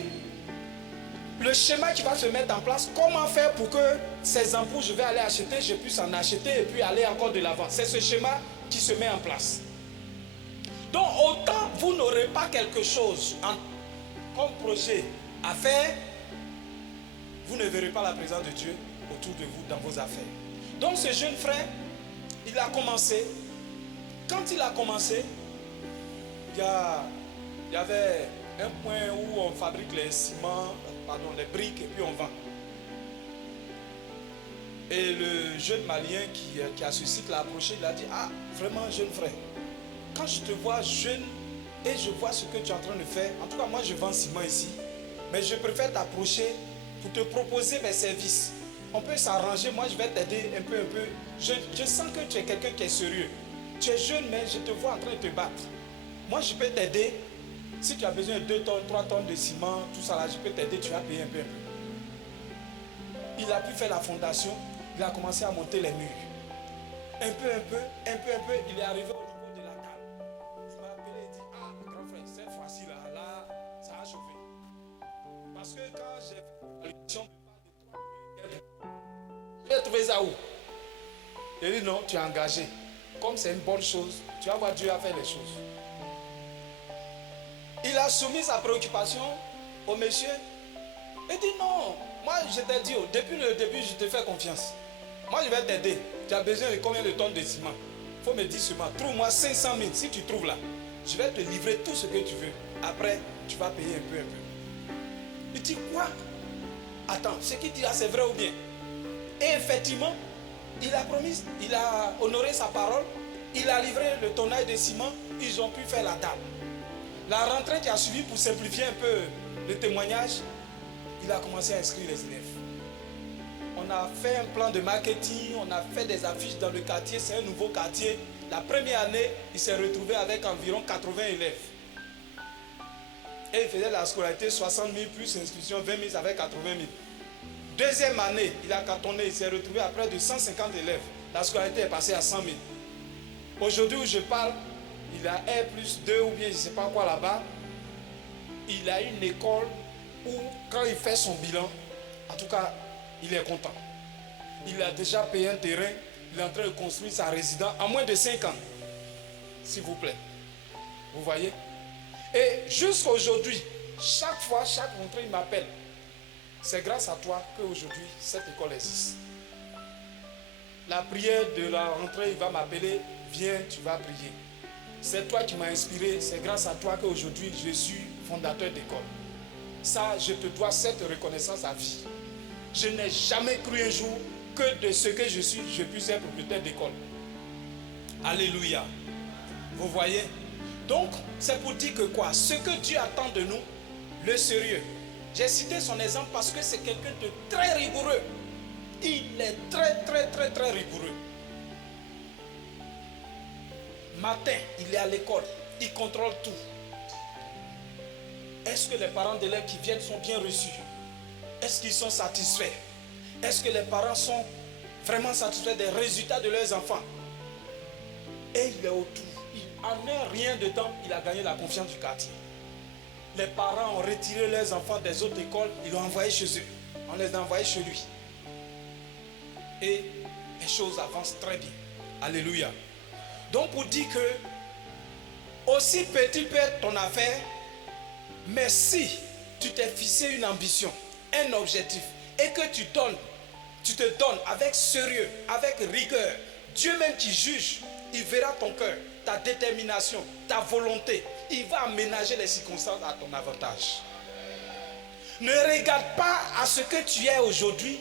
le schéma qui va se mettre en place, comment faire pour que ces ampoules, je vais aller acheter, je puisse en acheter et puis aller encore de l'avant. C'est ce schéma qui se met en place. Donc autant vous n'aurez pas quelque chose comme projet à faire, vous ne verrez pas la présence de Dieu autour de vous dans vos affaires. Donc ce jeune frère, il a commencé. Quand il a commencé, il y avait un point où on fabrique les ciments, les briques et puis on vend. Et le jeune Malien qui a ce site l'a approché, il a dit, ah vraiment jeune frère, quand je te vois jeune et je vois ce que tu es en train de faire, en tout cas moi je vends ciment ici, mais je préfère t'approcher pour te proposer mes services. On peut s'arranger, moi je vais t'aider un peu. Je sens que tu es quelqu'un qui est sérieux. Tu es jeune mais je te vois en train de te battre. Moi je peux t'aider. Si tu as besoin de 2 tonnes, 3 tonnes de ciment, tout ça là, je peux t'aider, tu vas payer un peu. Il a pu faire la fondation, il a commencé à monter les murs. Un peu, il est arrivé au niveau de la table. Il m'a appelé et dit, ah grand frère, cette fois-ci là, ça a chauffé. Parce que quand j'ai fait la réduction, j'ai trouvé ça où? Il dit non, tu es engagé. Comme c'est une bonne chose, tu vas voir Dieu a fait les choses. Il a soumis sa préoccupation au monsieur. Il dit non, moi je t'ai dit, depuis le début je te fais confiance. Moi je vais t'aider. Tu as besoin de combien de tonnes de ciment? Il faut me dire seulement, trouve-moi 500 000. Si tu trouves là, je vais te livrer tout ce que tu veux. Après, tu vas payer un peu. Il dit quoi? Attends, ce qu'il dit là c'est vrai ou bien? Et effectivement, il a promis, il a honoré sa parole. Il a livré le tonnage de ciment. Ils ont pu faire la table. La rentrée qui a suivi, pour simplifier un peu le témoignage, il a commencé à inscrire les élèves. On a fait un plan de marketing, on a fait des affiches dans le quartier, c'est un nouveau quartier. La première année, il s'est retrouvé avec environ 80 élèves. Et il faisait la scolarité 60 000 plus inscription 20 000 avec 80 000. Deuxième année, il a cartonné, il s'est retrouvé à près de 150 élèves. La scolarité est passée à 100 000. Aujourd'hui où je parle, il a R+2 ou bien je ne sais pas quoi là-bas. Il a une école où quand il fait son bilan, en tout cas, il est content. Il a déjà payé un terrain, il est en train de construire sa résidence en moins de 5 ans. S'il vous plaît. Vous voyez? Et jusqu'à aujourd'hui, chaque fois, chaque rentrée, il m'appelle. C'est grâce à toi qu'aujourd'hui, cette école existe. La prière de la rentrée, il va m'appeler, viens, tu vas prier. C'est toi qui m'as inspiré, c'est grâce à toi qu'aujourd'hui, je suis fondateur d'école. Ça, je te dois cette reconnaissance à vie. Je n'ai jamais cru un jour que de ce que je suis, je puisse être propriétaire d'école. Alléluia. Vous voyez? Donc, c'est pour dire que quoi? Ce que Dieu attend de nous, le sérieux. J'ai cité son exemple parce que c'est quelqu'un de très rigoureux. Il est très, très, très, très rigoureux. Matin, il est à l'école. Il contrôle tout. Est-ce que les parents d'élèves qui viennent sont bien reçus? Est-ce qu'ils sont satisfaits? Est-ce que les parents sont vraiment satisfaits des résultats de leurs enfants? Et il est autour. En un rien de temps, il a gagné la confiance du quartier. Les parents ont retiré leurs enfants des autres écoles, ils l'ont envoyé chez eux. On les a envoyés chez lui. Et les choses avancent très bien. Alléluia. Donc pour dire que aussi petit peut être ton affaire, mais si tu t'es fixé une ambition, un objectif, et que tu te donnes avec sérieux, avec rigueur, Dieu même qui juge, il verra ton cœur, ta détermination, ta volonté. Il va aménager les circonstances à ton avantage. Ne regarde pas à ce que tu es aujourd'hui.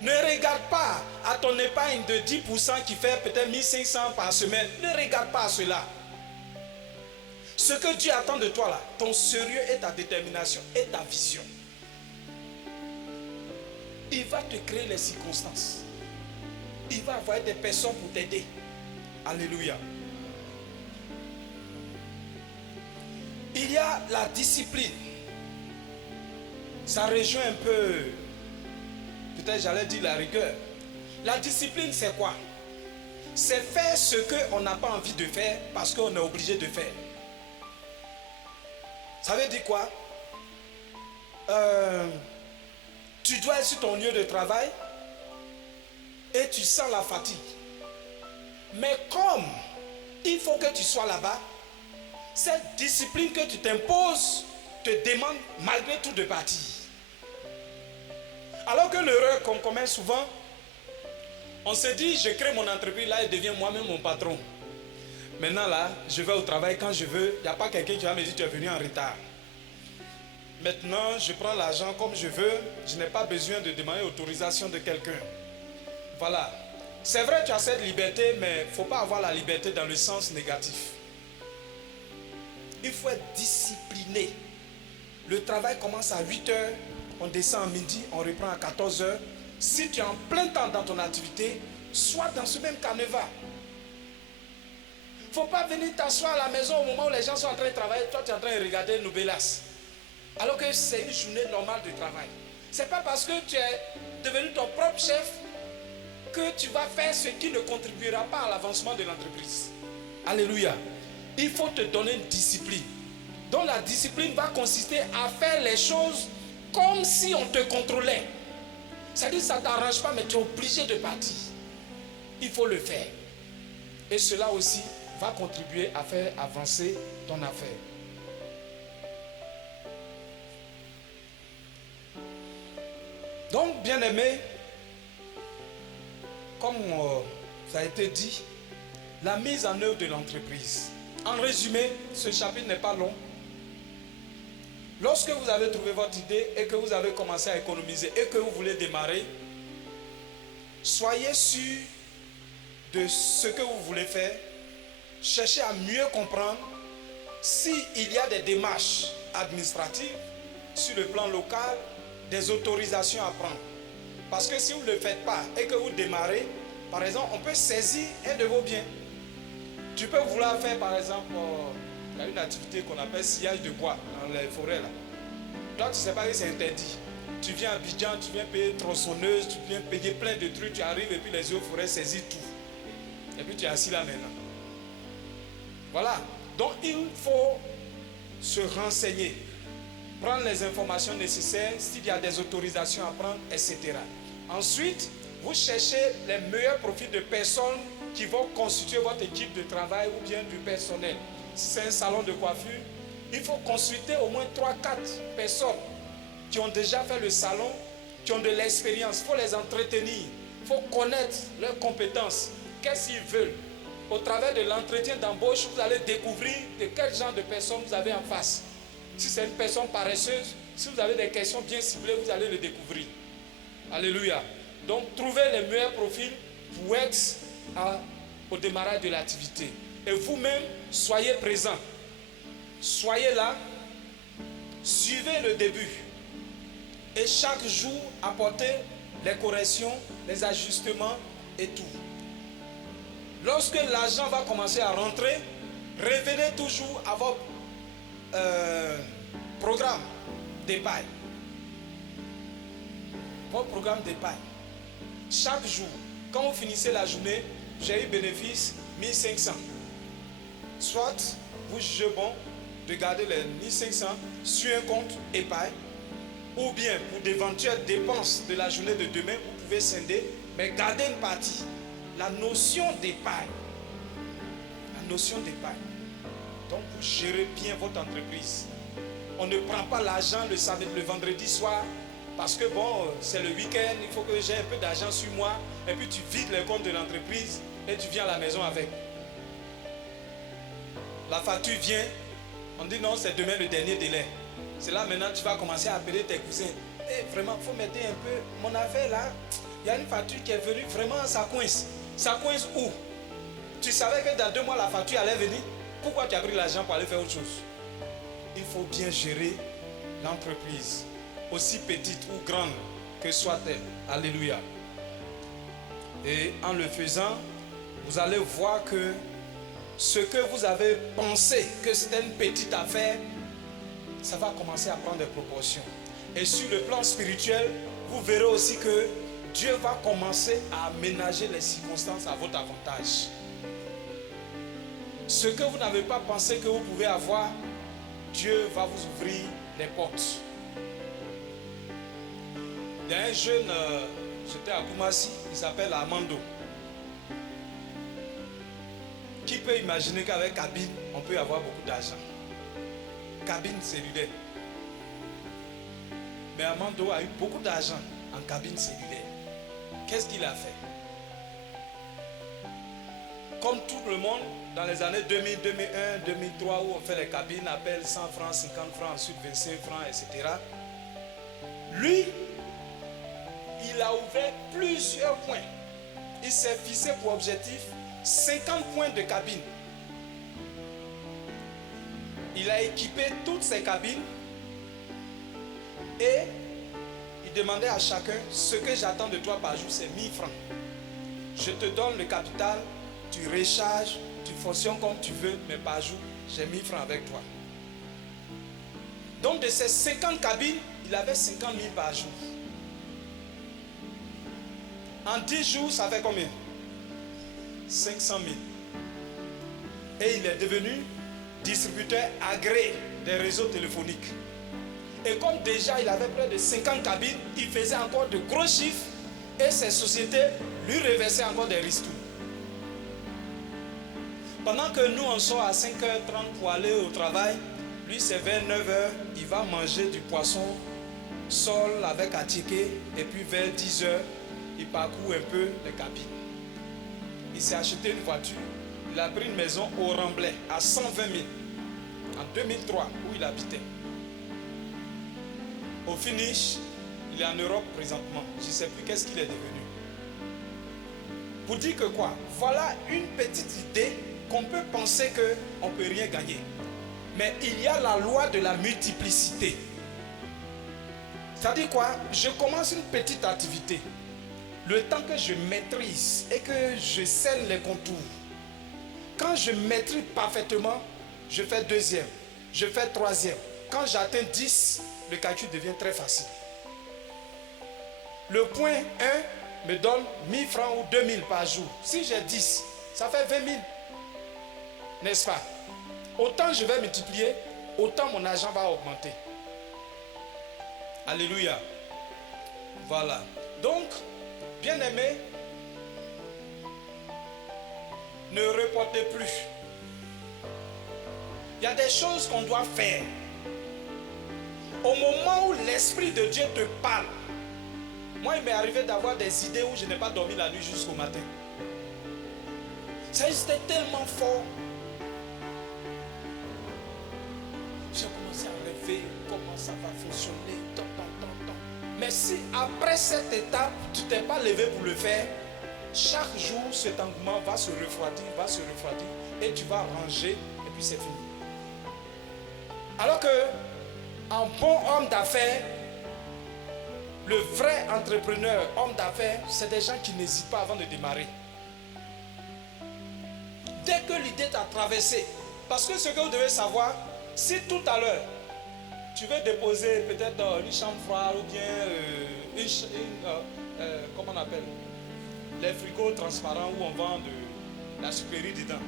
Ne regarde pas à ton épargne de 10% qui fait peut-être 1500 par semaine. Ne regarde pas à cela. Ce que Dieu attend de toi là, ton sérieux et ta détermination et ta vision. Il va te créer les circonstances. Il va envoyer des personnes pour t'aider. Alléluia. Il y a la discipline. Ça rejoint un peu, peut-être j'allais dire la rigueur. La discipline, c'est quoi? C'est faire ce qu'on n'a pas envie de faire parce qu'on est obligé de faire. Ça veut dire quoi? Tu dois être sur ton lieu de travail et tu sens la fatigue. Mais comme il faut que tu sois là-bas, cette discipline que tu t'imposes te demande malgré tout de partir. Alors que l'erreur qu'on commet souvent, on se dit, je crée mon entreprise là et deviens moi-même mon patron. Maintenant là, je vais au travail quand je veux. Il n'y a pas quelqu'un qui va me dire, tu es venu en retard. Maintenant, je prends l'argent comme je veux. Je n'ai pas besoin de demander l'autorisation de quelqu'un. Voilà. C'est vrai, tu as cette liberté, mais il ne faut pas avoir la liberté dans le sens négatif. Il faut être discipliné. Le travail commence à 8 h, on descend à midi, on reprend à 14 h. Si tu es en plein temps dans ton activité, sois dans ce même carnaval. Il ne faut pas venir t'asseoir à la maison au moment où les gens sont en train de travailler, toi tu es en train de regarder Novelas. Alors que c'est une journée normale de travail. Ce n'est pas parce que tu es devenu ton propre chef que tu vas faire ce qui ne contribuera pas à l'avancement de l'entreprise. Alléluia. Il faut te donner une discipline. Donc la discipline va consister à faire les choses comme si on te contrôlait. C'est-à-dire que ça ne t'arrange pas, mais tu es obligé de partir. Il faut le faire. Et cela aussi va contribuer à faire avancer ton affaire. Donc, bien aimé, comme ça a été dit, la mise en œuvre de l'entreprise. En résumé, ce chapitre n'est pas long. Lorsque vous avez trouvé votre idée et que vous avez commencé à économiser et que vous voulez démarrer, soyez sûr de ce que vous voulez faire. Cherchez à mieux comprendre s'il y a des démarches administratives sur le plan local, des autorisations à prendre. Parce que si vous ne le faites pas et que vous démarrez, par exemple, on peut saisir un de vos biens. Tu peux vouloir faire, par exemple, il y a une activité qu'on appelle sillage de bois dans les forêts là. Toi, tu ne sais pas que c'est interdit. Tu viens à Abidjan, tu viens payer tronçonneuse, tu viens payer plein de trucs, tu arrives et puis les eaux forêts saisissent tout. Et puis tu es assis là maintenant. Voilà. Donc il faut se renseigner, prendre les informations nécessaires, s'il y a des autorisations à prendre, etc. Ensuite, vous cherchez les meilleurs profils de personnes qui vont constituer votre équipe de travail ou bien du personnel. Si c'est un salon de coiffure, il faut consulter au moins 3-4 personnes qui ont déjà fait le salon, qui ont de l'expérience. Il faut les entretenir, il faut connaître leurs compétences, qu'est-ce qu'ils veulent. Au travers de l'entretien d'embauche, vous allez découvrir de quel genre de personne vous avez en face. Si c'est une personne paresseuse, si vous avez des questions bien ciblées, vous allez le découvrir. Alléluia. Donc, trouvez les meilleurs profils pour être au démarrage de l'activité. Et vous-même, soyez présents. Soyez là. Suivez le début. Et chaque jour, apportez les corrections, les ajustements et tout. Lorsque l'argent va commencer à rentrer, revenez toujours à votre programme d'épargne. Votre programme d'épargne. Chaque jour, quand vous finissez la journée, j'ai eu bénéfice 1500. Soit vous jugez bon de garder les 1500 sur un compte épargne, ou bien pour d'éventuelles dépenses de la journée de demain, vous pouvez scinder, mais gardez une partie. La notion d'épargne. La notion d'épargne. Donc vous gérez bien votre entreprise. On ne prend pas l'argent le vendredi soir parce que bon, c'est le week-end, il faut que j'ai un peu d'argent sur moi, et puis tu vides les comptes de l'entreprise et tu viens à la maison avec. La facture vient, on dit non, c'est demain le dernier délai. C'est là maintenant tu vas commencer à appeler tes cousins. Eh, vraiment, il faut m'aider un peu. Mon affaire là, il y a une facture qui est venue, vraiment ça coince. Ça coince où? Tu savais que dans 2 mois la facture allait venir. Pourquoi tu as pris l'argent pour aller faire autre chose? Il faut bien gérer l'entreprise, aussi petite ou grande que soit-elle. Alléluia. Et en le faisant, vous allez voir que ce que vous avez pensé que c'était une petite affaire, ça va commencer à prendre des proportions. Et sur le plan spirituel, vous verrez aussi que Dieu va commencer à aménager les circonstances à votre avantage. Ce que vous n'avez pas pensé que vous pouvez avoir, Dieu va vous ouvrir les portes. Il y a un jeune, j'étais à Koumassi, il s'appelle Armando. Qui peut imaginer qu'avec cabine, on peut avoir beaucoup d'argent? Cabine cellulaire. Mais Armando a eu beaucoup d'argent en cabine cellulaire. Qu'est-ce qu'il a fait? Comme tout le monde, dans les années 2000, 2001, 2003, où on fait les cabines, appelle 100 francs, 50 francs, ensuite 25 francs, etc. Lui, il a ouvert plusieurs points. Il s'est fixé pour objectif 50 points de cabine. Il a équipé toutes ses cabines et il demandait à chacun: ce que j'attends de toi par jour, c'est 1000 francs. Je te donne le capital, tu recharges, tu fonctionnes comme tu veux, mais par jour, j'ai 1000 francs avec toi. Donc de ces 50 cabines, il avait 50 000 par jour. En 10 jours, ça fait combien? 500 000. Et il est devenu distributeur agréé des réseaux téléphoniques. Et comme déjà il avait près de 50 cabines, il faisait encore de gros chiffres et ces sociétés lui reversaient encore des ristournes. Pendant que nous on sort à 5h30 pour aller au travail, lui c'est vers 9h, il va manger du poisson sol avec un ticket et puis vers 10h, il parcourt un peu les cabines. Il s'est acheté une voiture, il a pris une maison au Remblai à 120 000 en 2003 où il habitait. Au finish, il est en Europe présentement. Je ne sais plus qu'est-ce qu'il est devenu. Pour dire que quoi? Voilà une petite idée qu'on peut penser qu'on ne peut rien gagner. Mais il y a la loi de la multiplicité. C'est-à-dire quoi? Je commence une petite activité. Le temps que je maîtrise et que je scelle les contours. Quand je maîtrise parfaitement, je fais deuxième, je fais troisième. Quand j'atteins 10, le calcul devient très facile. Le point 1 me donne 1000 francs ou 2000 par jour. Si j'ai 10, ça fait 20 000. N'est-ce pas? Autant je vais multiplier, autant mon argent va augmenter. Alléluia. Voilà. Donc, bien-aimés, ne reportez plus. Il y a des choses qu'on doit faire. Au moment où l'Esprit de Dieu te parle, moi il m'est arrivé d'avoir des idées où je n'ai pas dormi la nuit jusqu'au matin. Ça c'était tellement fort. J'ai commencé à rêver comment ça va fonctionner. Mais si après cette étape, tu ne t'es pas levé pour le faire, chaque jour cet engouement va se refroidir, et tu vas ranger et puis c'est fini. Alors que un bon homme d'affaires Le vrai entrepreneur, homme d'affaires, c'est des gens qui n'hésitent pas avant de démarrer. Dès que l'idée t'a traversé, parce que ce que vous devez savoir, si tout à l'heure, tu veux déposer peut-être dans une chambre froide ou bien comment on appelle, les frigos transparents où on vend de la sucrerie dedans.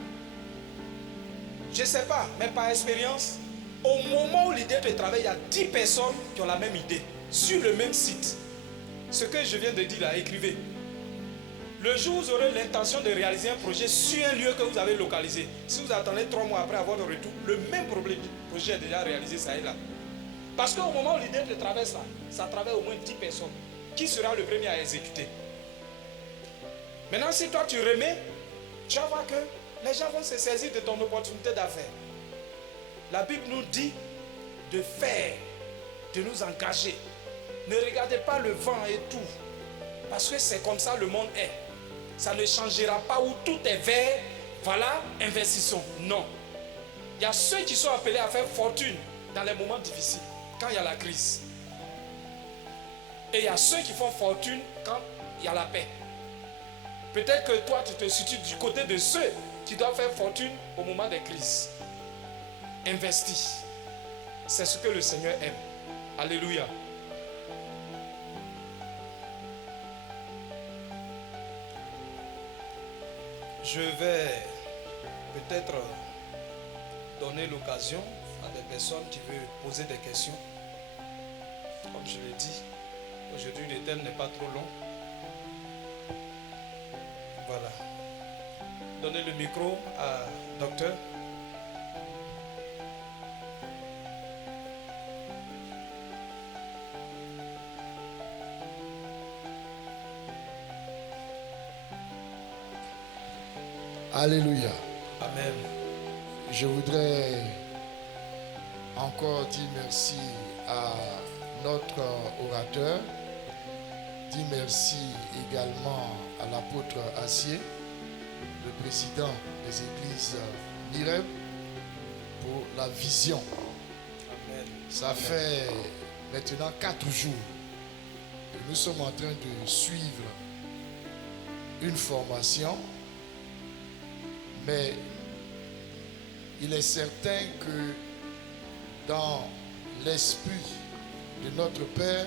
Je ne sais pas, mais par expérience, au moment où l'idée te travaille, il y a 10 personnes qui ont la même idée, sur le même site. Ce que je viens de dire là, écrivez. Le jour où vous aurez l'intention de réaliser un projet sur un lieu que vous avez localisé, si vous attendez 3 mois après avoir le retour, le même projet est déjà réalisé, ça est là. Parce qu'au moment où l'idée te traverse là, ça traverse au moins 10 personnes. Qui sera le premier à exécuter? Maintenant, si toi tu remets, tu vas voir que les gens vont se saisir de ton opportunité d'affaires. La Bible nous dit de faire, de nous engager. Ne regardez pas le vent et tout. Parce que c'est comme ça le monde est. Ça ne changera pas où tout est vert. Voilà, investissons. Non. Il y a ceux qui sont appelés à faire fortune dans les moments difficiles, quand il y a la crise. Et il y a ceux qui font fortune quand il y a la paix. Peut-être que toi, tu te situes du côté de ceux qui doivent faire fortune au moment des crises. Investis. C'est ce que le Seigneur aime. Alléluia. Je vais peut-être donner l'occasion à des personnes qui veulent poser des questions. Comme je l'ai dit, aujourd'hui le thème n'est pas trop long. Voilà. Donnez le micro à docteur. Alléluia. Amen. Je voudrais encore dire merci à notre orateur. Dire merci également à l'apôtre Assier, le président des églises Mirem, pour la vision. Amen. Ça fait maintenant 4 jours que nous sommes en train de suivre une formation. Mais il est certain que dans l'esprit de notre Père,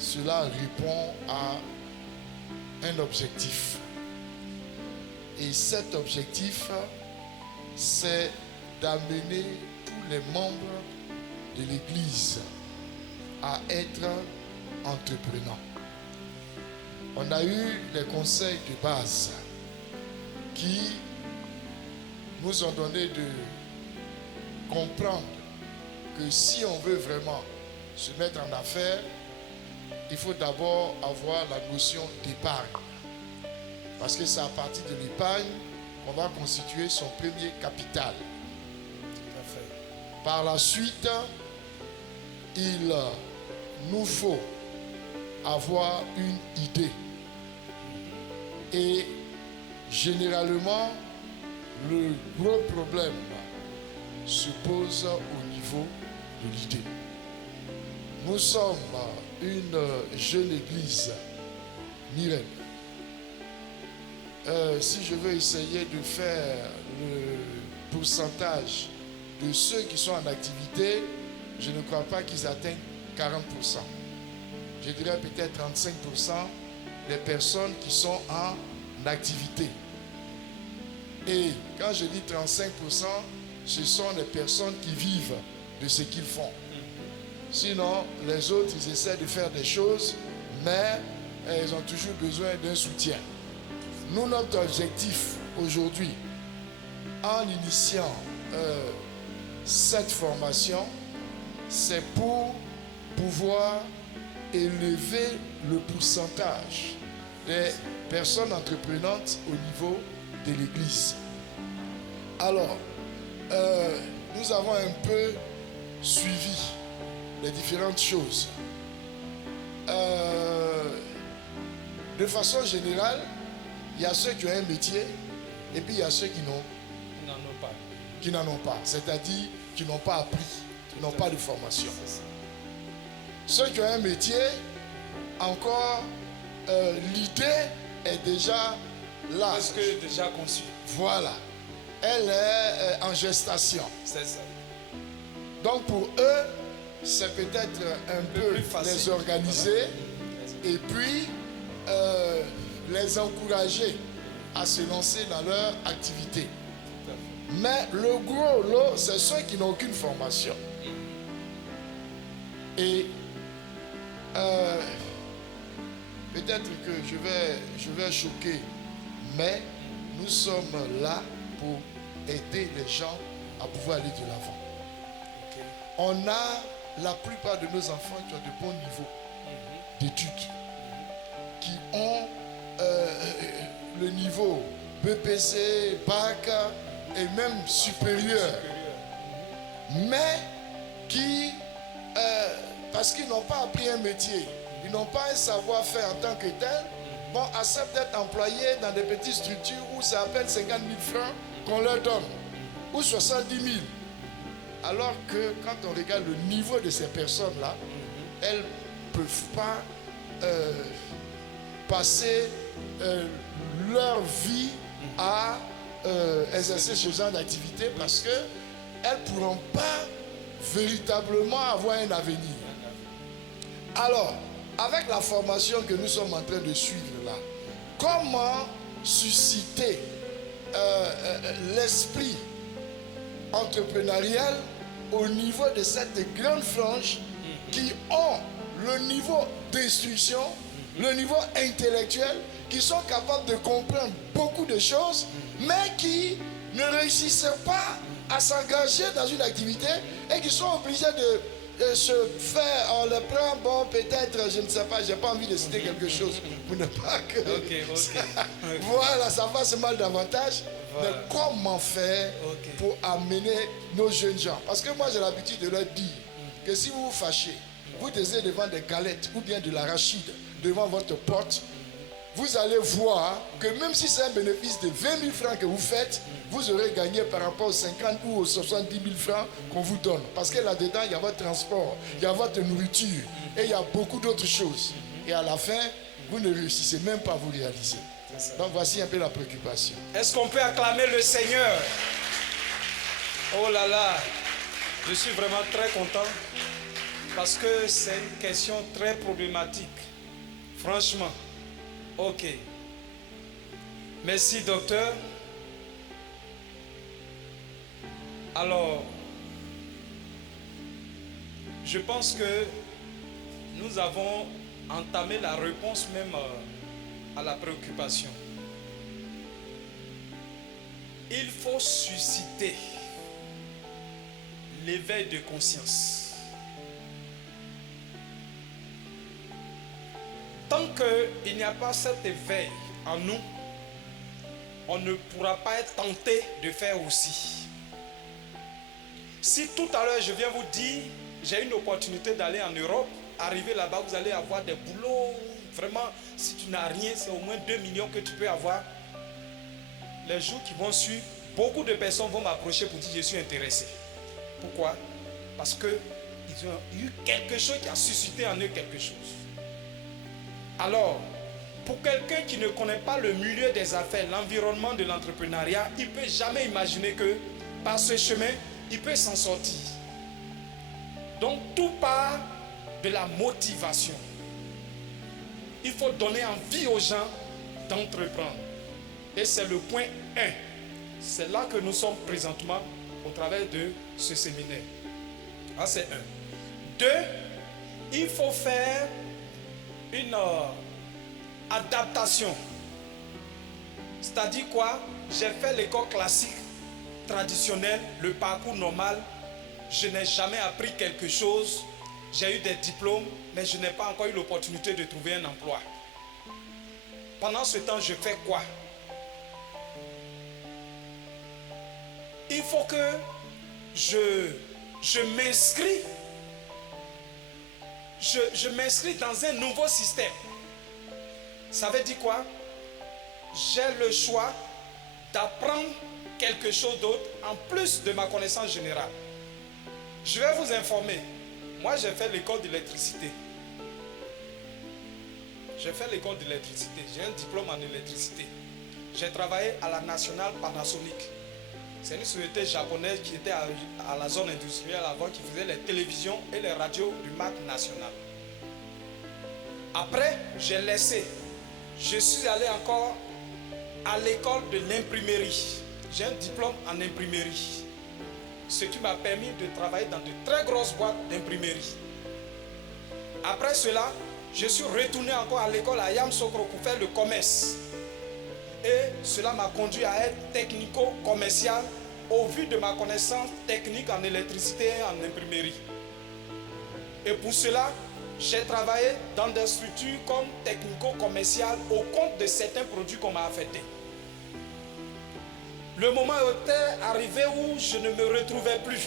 cela répond à un objectif. Et cet objectif, c'est d'amener tous les membres de l'Église à être entreprenants. On a eu les conseils de base qui nous ont donné de comprendre que si on veut vraiment se mettre en affaires, il faut d'abord avoir la notion d'épargne. Parce que c'est à partir de l'épargne qu'on va constituer son premier capital. Tout à fait. Par la suite, il nous faut avoir une idée. Et généralement, le gros problème se pose au niveau de l'idée. Nous sommes une jeune église Mirem. Si je veux essayer de faire le pourcentage de ceux qui sont en activité, je ne crois pas qu'ils atteignent 40%. Je dirais peut-être 35% des personnes qui sont en activité. Et quand je dis 35%, ce sont les personnes qui vivent de ce qu'ils font. Sinon, les autres, ils essaient de faire des choses, mais ils ont toujours besoin d'un soutien. Nous, notre objectif aujourd'hui, en initiant cette formation, c'est pour pouvoir élever le pourcentage des personnes entreprenantes au niveau de l'Église. Alors, nous avons un peu suivi les différentes choses. De façon générale, il y a ceux qui ont un métier et puis il y a ceux qui n'en ont pas. C'est-à-dire qui n'ont pas appris, qui n'ont pas de formation. Ceux qui ont un métier, encore, l'idée est déjà là. Parce que déjà conçu. Voilà. Elle est en gestation. C'est ça. Donc pour eux, c'est peut-être un peu plus facile. les organiser et puis les encourager à se lancer dans leur activité. Mais le gros lot, c'est ceux qui n'ont aucune formation. Et peut-être que je vais choquer, mais nous sommes là pour aider les gens à pouvoir aller de l'avant. On a la plupart de nos enfants qui ont de bons niveaux d'études, qui ont le niveau BPC, bac et même supérieur, mais qui, parce qu'ils n'ont pas appris un métier, ils n'ont pas un savoir-faire en tant que tel, acceptent d'être employés dans des petites structures où ça appelle 50 000 francs qu'on leur donne, ou 70 000. Alors que quand on regarde le niveau de ces personnes-là, elles ne peuvent pas passer leur vie à exercer ce genre d'activité parce qu'elles ne pourront pas véritablement avoir un avenir. Alors, avec la formation que nous sommes en train de suivre là, comment susciter l'esprit entrepreneurial au niveau de cette grande frange qui ont le niveau d'instruction, le niveau intellectuel, qui sont capables de comprendre beaucoup de choses, mais qui ne réussissent pas à s'engager dans une activité et qui sont obligés de se faire, on le prend, peut-être, je ne sais pas, j'ai pas envie de citer quelque chose pour ne pas que... Voilà, ça fasse mal davantage. Voilà. Mais comment faire pour amener nos jeunes gens? Parce que moi, j'ai l'habitude de leur dire que si vous vous fâchez, vous désirez devant des galettes ou bien de l'arachide devant votre porte, vous allez voir que même si c'est un bénéfice de 20 000 francs que vous faites, vous aurez gagné par rapport aux 50 ou aux 70 000 francs qu'on vous donne. Parce que là-dedans, il y a votre transport, il y a votre nourriture et il y a beaucoup d'autres choses. Et à la fin, vous ne réussissez même pas à vous réaliser. Donc voici un peu la préoccupation. Est-ce qu'on peut acclamer le Seigneur? Oh là là, je suis vraiment très content parce que c'est une question très problématique. Franchement. Ok. Merci, docteur. Alors, je pense que nous avons entamé la réponse même à la préoccupation. Il faut susciter l'éveil de conscience. Tant qu'il n'y a pas cet éveil en nous, on ne pourra pas être tenté de faire aussi. Si tout à l'heure je viens vous dire, j'ai une opportunité d'aller en Europe, arriver là-bas, vous allez avoir des boulots, vraiment, si tu n'as rien, c'est au moins 2 millions que tu peux avoir. Les jours qui vont suivre, beaucoup de personnes vont m'approcher pour dire je suis intéressé. Pourquoi? Parce qu'ils ont eu quelque chose qui a suscité en eux quelque chose. Alors, pour quelqu'un qui ne connaît pas le milieu des affaires, l'environnement de l'entrepreneuriat, il ne peut jamais imaginer que par ce chemin, il peut s'en sortir. Donc, tout part de la motivation. Il faut donner envie aux gens d'entreprendre. Et c'est le point 1. C'est là que nous sommes présentement au travers de ce séminaire. Ah, c'est 1. 2, il faut faire une adaptation. C'est-à-dire quoi? J'ai fait l'école classique, traditionnelle, le parcours normal. Je n'ai jamais appris quelque chose. J'ai eu des diplômes, mais je n'ai pas encore eu l'opportunité de trouver un emploi. Pendant ce temps, je fais quoi? Il faut que je m'inscris. Je m'inscris dans un nouveau système. Ça veut dire quoi? J'ai le choix d'apprendre quelque chose d'autre en plus de ma connaissance générale. Je vais vous informer. Moi, j'ai fait l'école d'électricité. J'ai fait l'école d'électricité. J'ai un diplôme en électricité. J'ai travaillé à la nationale Panasonic. C'est une société japonaise qui était à la zone industrielle avant, qui faisait les télévisions et les radios du marque national. Après, j'ai laissé. Je suis allé encore à l'école de l'imprimerie. J'ai un diplôme en imprimerie. Ce qui m'a permis de travailler dans de très grosses boîtes d'imprimerie. Après cela, je suis retourné encore à l'école à Yamoussoukro pour faire le commerce. Et cela m'a conduit à être technico-commercial au vu de ma connaissance technique en électricité et en imprimerie. Et pour cela, j'ai travaillé dans des structures comme technico-commercial au compte de certains produits qu'on m'a affectés. Le moment était arrivé où je ne me retrouvais plus.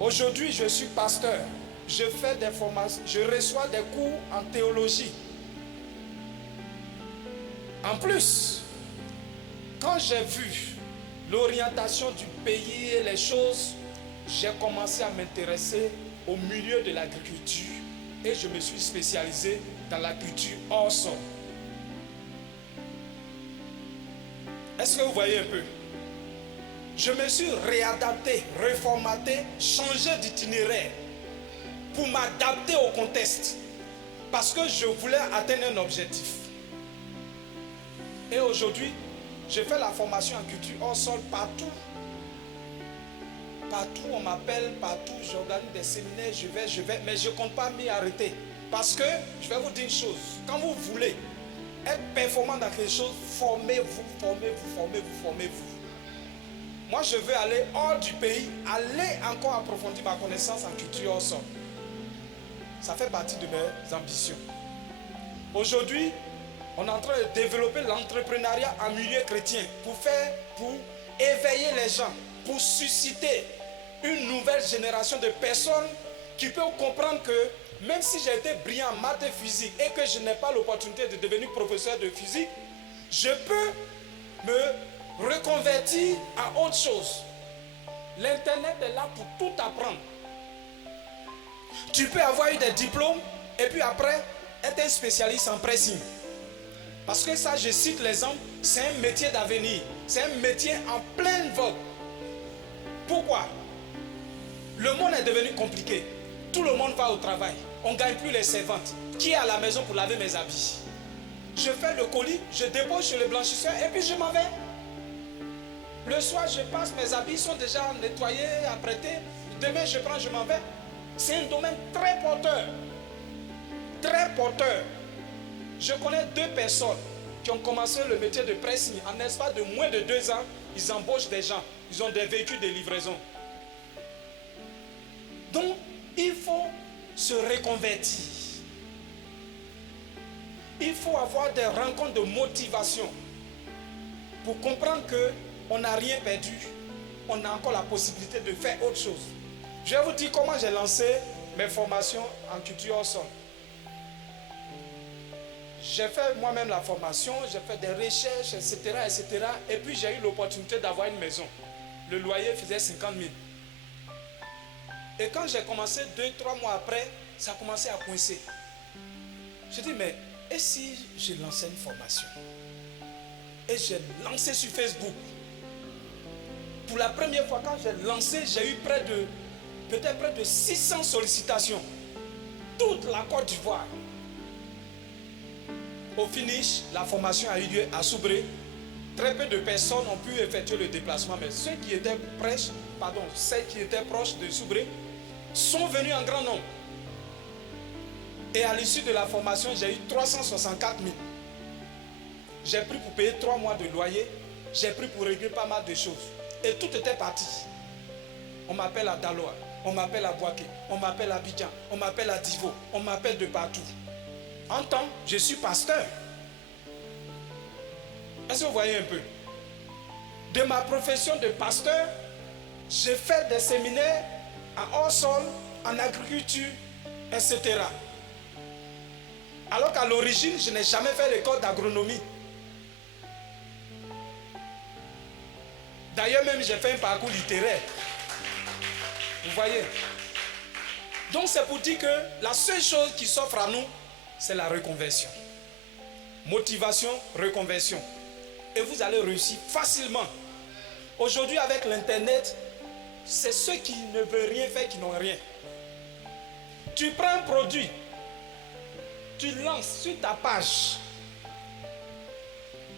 Aujourd'hui, je suis pasteur. Je fais des formations, je reçois des cours en théologie. En plus, quand j'ai vu l'orientation du pays et les choses, j'ai commencé à m'intéresser au milieu de l'agriculture et je me suis spécialisé dans l'agriculture hors sol. Est-ce que vous voyez un peu? Je me suis réadapté, reformaté, changé d'itinéraire pour m'adapter au contexte parce que je voulais atteindre un objectif. Et aujourd'hui, je fais la formation en culture hors sol partout. Partout, on m'appelle, partout, j'organise des séminaires, je vais, mais je ne compte pas m'y arrêter. Parce que, je vais vous dire une chose, quand vous voulez être performant dans quelque chose, formez-vous. Moi, je veux aller hors du pays, aller encore approfondir ma connaissance en culture hors sol. Ça fait partie de mes ambitions. Aujourd'hui, on est en train de développer l'entrepreneuriat en milieu chrétien pour éveiller les gens, pour susciter une nouvelle génération de personnes qui peuvent comprendre que même si j'ai été brillant en maths et physique et que je n'ai pas l'opportunité de devenir professeur de physique, je peux me reconvertir à autre chose. L'Internet est là pour tout apprendre. Tu peux avoir eu des diplômes et puis après être un spécialiste en pressing. Parce que ça, je cite l'exemple, c'est un métier d'avenir. C'est un métier en pleine vogue. Pourquoi? Le monde est devenu compliqué. Tout le monde va au travail. On ne gagne plus les servantes. Qui est à la maison pour laver mes habits? Je fais le colis, je dépose chez le blanchisseur et puis je m'en vais. Le soir, je passe, mes habits sont déjà nettoyés, apprêtés. Demain, je prends, je m'en vais. C'est un domaine très porteur. Très porteur. Je connais 2 personnes qui ont commencé le métier de pressing. En espace de moins de 2 ans, ils embauchent des gens. Ils ont des véhicules de livraison. Donc, il faut se reconvertir. Il faut avoir des rencontres de motivation pour comprendre qu'on n'a rien perdu. On a encore la possibilité de faire autre chose. Je vais vous dire comment j'ai lancé mes formations en culture hors sol. J'ai fait moi-même la formation, j'ai fait des recherches, etc. Et puis j'ai eu l'opportunité d'avoir une maison. Le loyer faisait 50 000. Et quand j'ai commencé 2-3 mois après, ça a commencé à coincer. Je dis, mais et si je lançais une formation? Et j'ai lancé sur Facebook. Pour la première fois, quand j'ai lancé, j'ai eu peut-être près de 600 sollicitations. Toute la Côte d'Ivoire. Au finish, la formation a eu lieu à Soubré. Très peu de personnes ont pu effectuer le déplacement, mais ceux qui étaient proches de Soubré sont venus en grand nombre. Et à l'issue de la formation, j'ai eu 364 000. J'ai pris pour payer 3 mois de loyer, j'ai pris pour régler pas mal de choses. Et tout était parti. On m'appelle à Daloa, on m'appelle à Boaké, on m'appelle à Abidjan, on m'appelle à Divo, on m'appelle de partout. En temps, je suis pasteur. Est-ce que vous voyez un peu? De ma profession de pasteur, j'ai fait des séminaires en hors sol, en agriculture, etc. Alors qu'à l'origine, je n'ai jamais fait l'école d'agronomie. D'ailleurs, même j'ai fait un parcours littéraire. Vous voyez? Donc c'est pour dire que la seule chose qui s'offre à nous, c'est la reconversion. Motivation, reconversion. Et vous allez réussir facilement. Aujourd'hui avec l'internet, c'est ceux qui ne veulent rien faire qui n'ont rien. Tu prends un produit, tu lances sur ta page.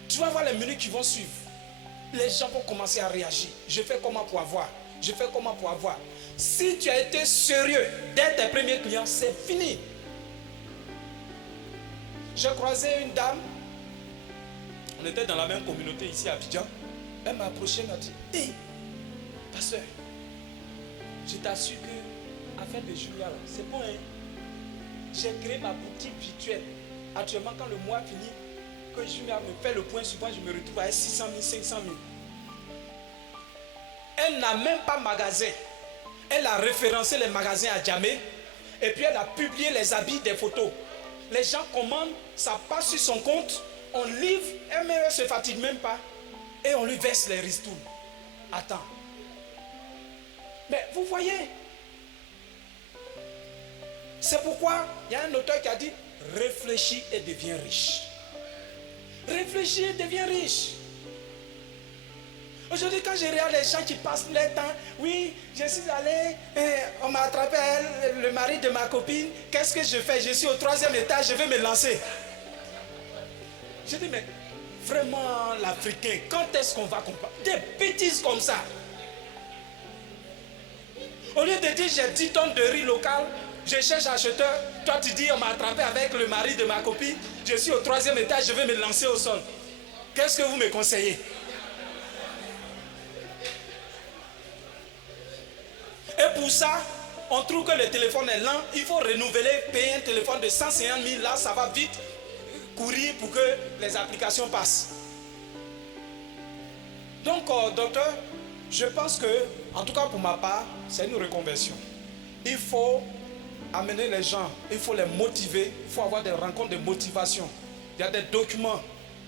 Tu vas voir les minutes qui vont suivre. Les gens vont commencer à réagir. Je fais comment pour avoir? Je fais comment pour avoir? Si tu as été sérieux dès tes premiers clients, c'est fini. J'ai croisé une dame. On était dans la même communauté ici à Abidjan. Elle m'a approché, elle m'a dit: hé, pasteur, je t'assure que l'affaire de Julia, c'est bon, hein? J'ai créé ma boutique virtuelle. Actuellement, quand le mois finit, que Julia me fait le point suivant, je me retrouve à 600 000, 500 000. Elle n'a même pas magasin. Elle a référencé les magasins à Djamé. Et puis elle a publié les habits, des photos. Les gens commandent, ça passe sur son compte. On livre, elle ne se fatigue même pas. Et on lui verse les ristournes. Attends. Mais vous voyez, c'est pourquoi il y a un auteur qui a dit: réfléchis et deviens riche. Réfléchis et deviens riche. Aujourd'hui, quand je regarde les gens qui passent leur temps, oui, je suis allé, on m'a attrapé le mari de ma copine, qu'est-ce que je fais? Je suis au 3e étage, je vais me lancer. Je dis, mais vraiment, l'Africain, quand est-ce qu'on va comprendre? Des bêtises comme ça. Au lieu de dire, j'ai 10 tonnes de riz local, je cherche acheteur, toi tu dis, on m'a attrapé avec le mari de ma copine, je suis au 3e étage, je vais me lancer au sol. Qu'est-ce que vous me conseillez? Et pour ça, on trouve que le téléphone est lent, il faut renouveler, payer un téléphone de 150 000, là ça va vite courir pour que les applications passent. Donc, docteur, je pense que, en tout cas pour ma part, c'est une reconversion. Il faut amener les gens, il faut les motiver, il faut avoir des rencontres de motivation. Il y a des documents,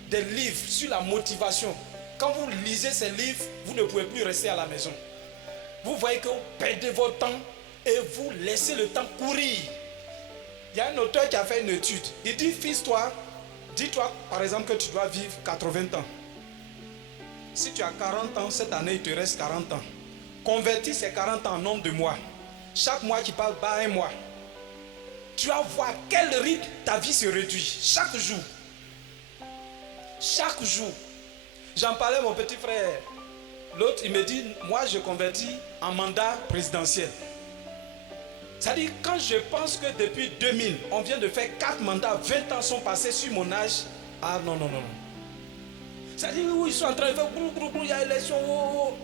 des livres sur la motivation. Quand vous lisez ces livres, vous ne pouvez plus rester à la maison. Vous voyez que vous perdez votre temps et vous laissez le temps courir. Il y a un auteur qui a fait une étude. Il dit, fils-toi, dis-toi par exemple que tu dois vivre 80 ans. Si tu as 40 ans, cette année il te reste 40 ans. Convertis ces 40 ans en nombre de mois. Chaque mois qui passe, bat un mois. Tu vas voir quel rythme ta vie se réduit. Chaque jour. Chaque jour. J'en parlais à mon petit frère. L'autre, il me dit, moi je convertis en mandat présidentiel. C'est-à-dire, quand je pense que depuis 2000, on vient de faire 4 mandats, 20 ans sont passés sur mon âge. Ah non, non, non. C'est-à-dire, où ils sont en train de faire, il y a l'élection,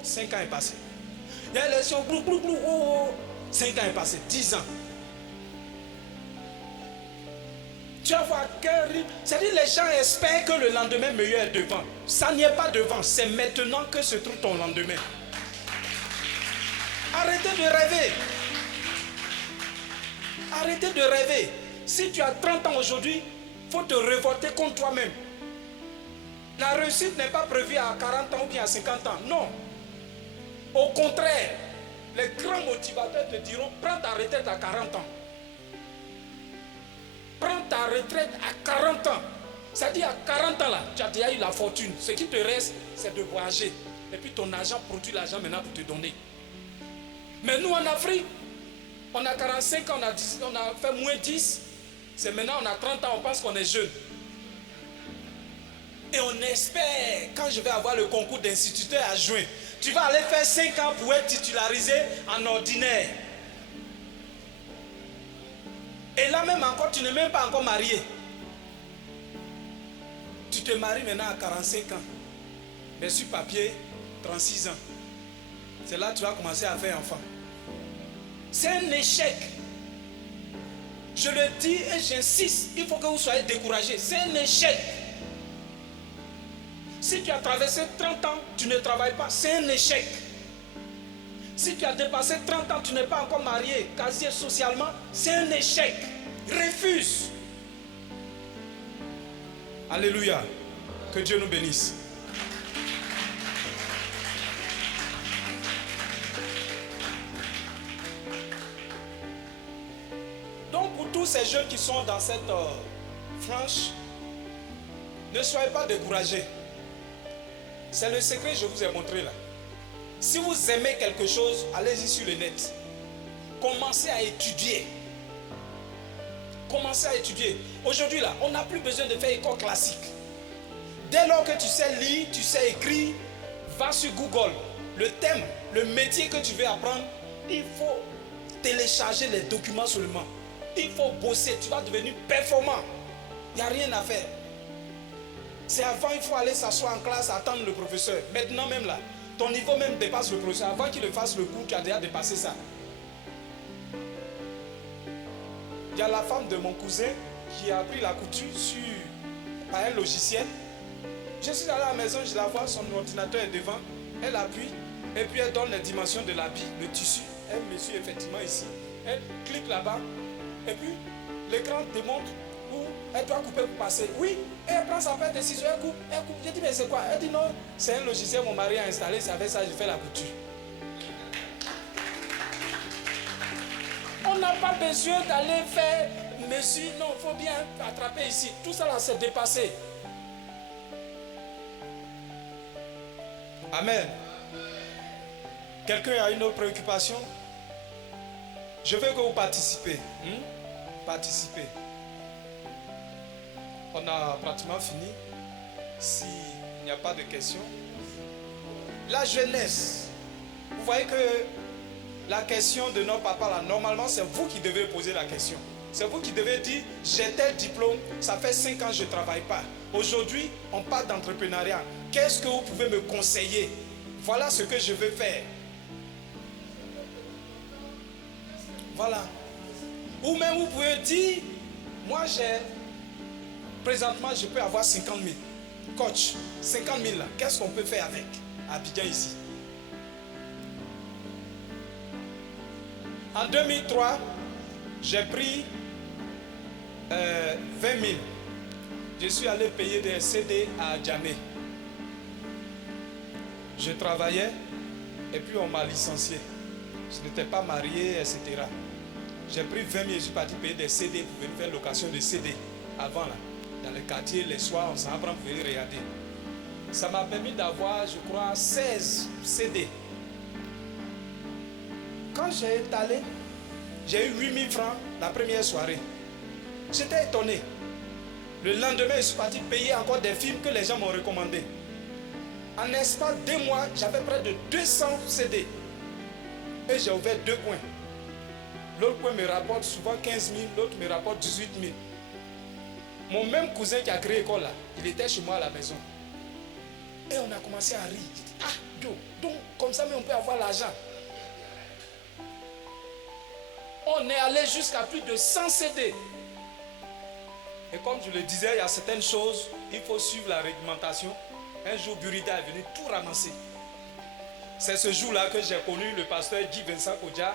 5 ans est passé. Il y a l'élection, 5 ans est passé, 10 ans. Tu vas voir quel rythme. C'est-à-dire, les gens espèrent que le lendemain meilleur est devant. Ça n'y est pas devant, c'est maintenant que se trouve ton lendemain. Arrêtez de rêver. Arrêtez de rêver. Si tu as 30 ans aujourd'hui, il faut te révolter contre toi-même. La réussite n'est pas prévue à 40 ans ou bien à 50 ans. Non. Au contraire, les grands motivateurs te diront, prends ta retraite à 40 ans. Prends ta retraite à 40 ans. C'est-à-dire à 40 ans là, tu as déjà eu la fortune. Ce qui te reste, c'est de voyager. Et puis ton argent produit l'argent maintenant pour te donner. Mais nous en Afrique, on a 45 ans, on a fait moins 10. C'est maintenant on a 30 ans, on pense qu'on est jeune. Et on espère, quand je vais avoir le concours d'instituteur à juin, tu vas aller faire 5 ans pour être titularisé en ordinaire. Et là même encore, tu n'es même pas encore marié. Tu te maries maintenant à 45 ans. Mais sur papier, 36 ans. C'est là que tu vas commencer à faire enfant. C'est un échec. Je le dis et j'insiste, il faut que vous soyez découragés. C'est un échec. Si tu as traversé 30 ans, tu ne travailles pas, c'est un échec. Si tu as dépassé 30 ans, tu n'es pas encore marié, casier socialement, c'est un échec. Refuse. Alléluia. Que Dieu nous bénisse. pour tous ces jeunes qui sont dans cette frange, ne soyez pas découragés. C'est le secret que je vous ai montré là. Si vous aimez quelque chose, allez-y sur le net. Commencez à étudier. Commencez à étudier. Aujourd'hui là, on n'a plus besoin de faire école classique. Dès lors que tu sais lire, tu sais écrire, va sur Google. Le thème, le métier que tu veux apprendre, il faut télécharger les documents seulement. Il faut bosser, tu vas devenir performant. Il n'y a rien à faire. C'est avant, il faut aller s'asseoir en classe, attendre le professeur. Maintenant même là, ton niveau même dépasse le professeur. Avant qu'il le fasse le cours, tu as déjà dépassé ça. Il y a la femme de mon cousin qui a appris la couture par un logiciel. Je suis allé à la maison, je la vois, son ordinateur est devant. Elle appuie et puis elle donne les dimensions de l'habit, le tissu. Elle me suit effectivement ici. Elle clique là-bas et puis l'écran démontre où elle doit couper pour passer. Oui, et elle prend sa paire de ciseaux, elle coupe. J'ai dit mais c'est quoi? Elle dit non, c'est un logiciel, mon mari a installé, c'est avec ça que je fais la couture. On n'a pas besoin d'aller faire mesure, non, il faut bien attraper ici. Tout ça là, c'est dépassé. Amen. Quelqu'un a une autre préoccupation? Je veux que vous participez. Participez. On a pratiquement fini. S'il n'y a pas de questions. La jeunesse. Vous voyez que la question de notre papa là, normalement c'est vous qui devez poser la question. C'est vous qui devez dire, j'ai tel diplôme, ça fait 5 ans que je ne travaille pas. Aujourd'hui, on parle d'entrepreneuriat. Qu'est-ce que vous pouvez me conseiller? Voilà ce que je veux faire. Voilà. Ou même vous pouvez dire, moi présentement je peux avoir 50 000. Coach, 50 000 là, qu'est-ce qu'on peut faire avec à Abidjan ici? En 2003, j'ai pris 20 000. Je suis allé payer des CD à Djamé. Je travaillais et puis on m'a licencié. Je n'étais pas marié, etc. J'ai pris 20 000, je suis parti payer des CD pour venir faire location de CD. Avant là, dans le quartier, les soirs, on s'en prend pour venir regarder. Ça m'a permis d'avoir, je crois, 16 CD. Quand j'ai étalé, j'ai eu 8 000 francs la première soirée. J'étais étonné. Le lendemain, je suis parti payer encore des films que les gens m'ont recommandés. En espace de 2 mois, j'avais près de 200 CD. Et j'ai ouvert 2 coins. L'autre coin me rapporte souvent 15 000, l'autre me rapporte 18 000. Mon même cousin qui a créé l'école là, il était chez moi à la maison. Et on a commencé à rire. J'ai dit, ah, donc comme ça, mais on peut avoir l'argent. On est allé jusqu'à plus de 100 CD. Et comme je le disais, il y a certaines choses, il faut suivre la réglementation. Un jour, Burida est venu tout ramasser. C'est ce jour-là que j'ai connu le pasteur Guy Vincent Kodja.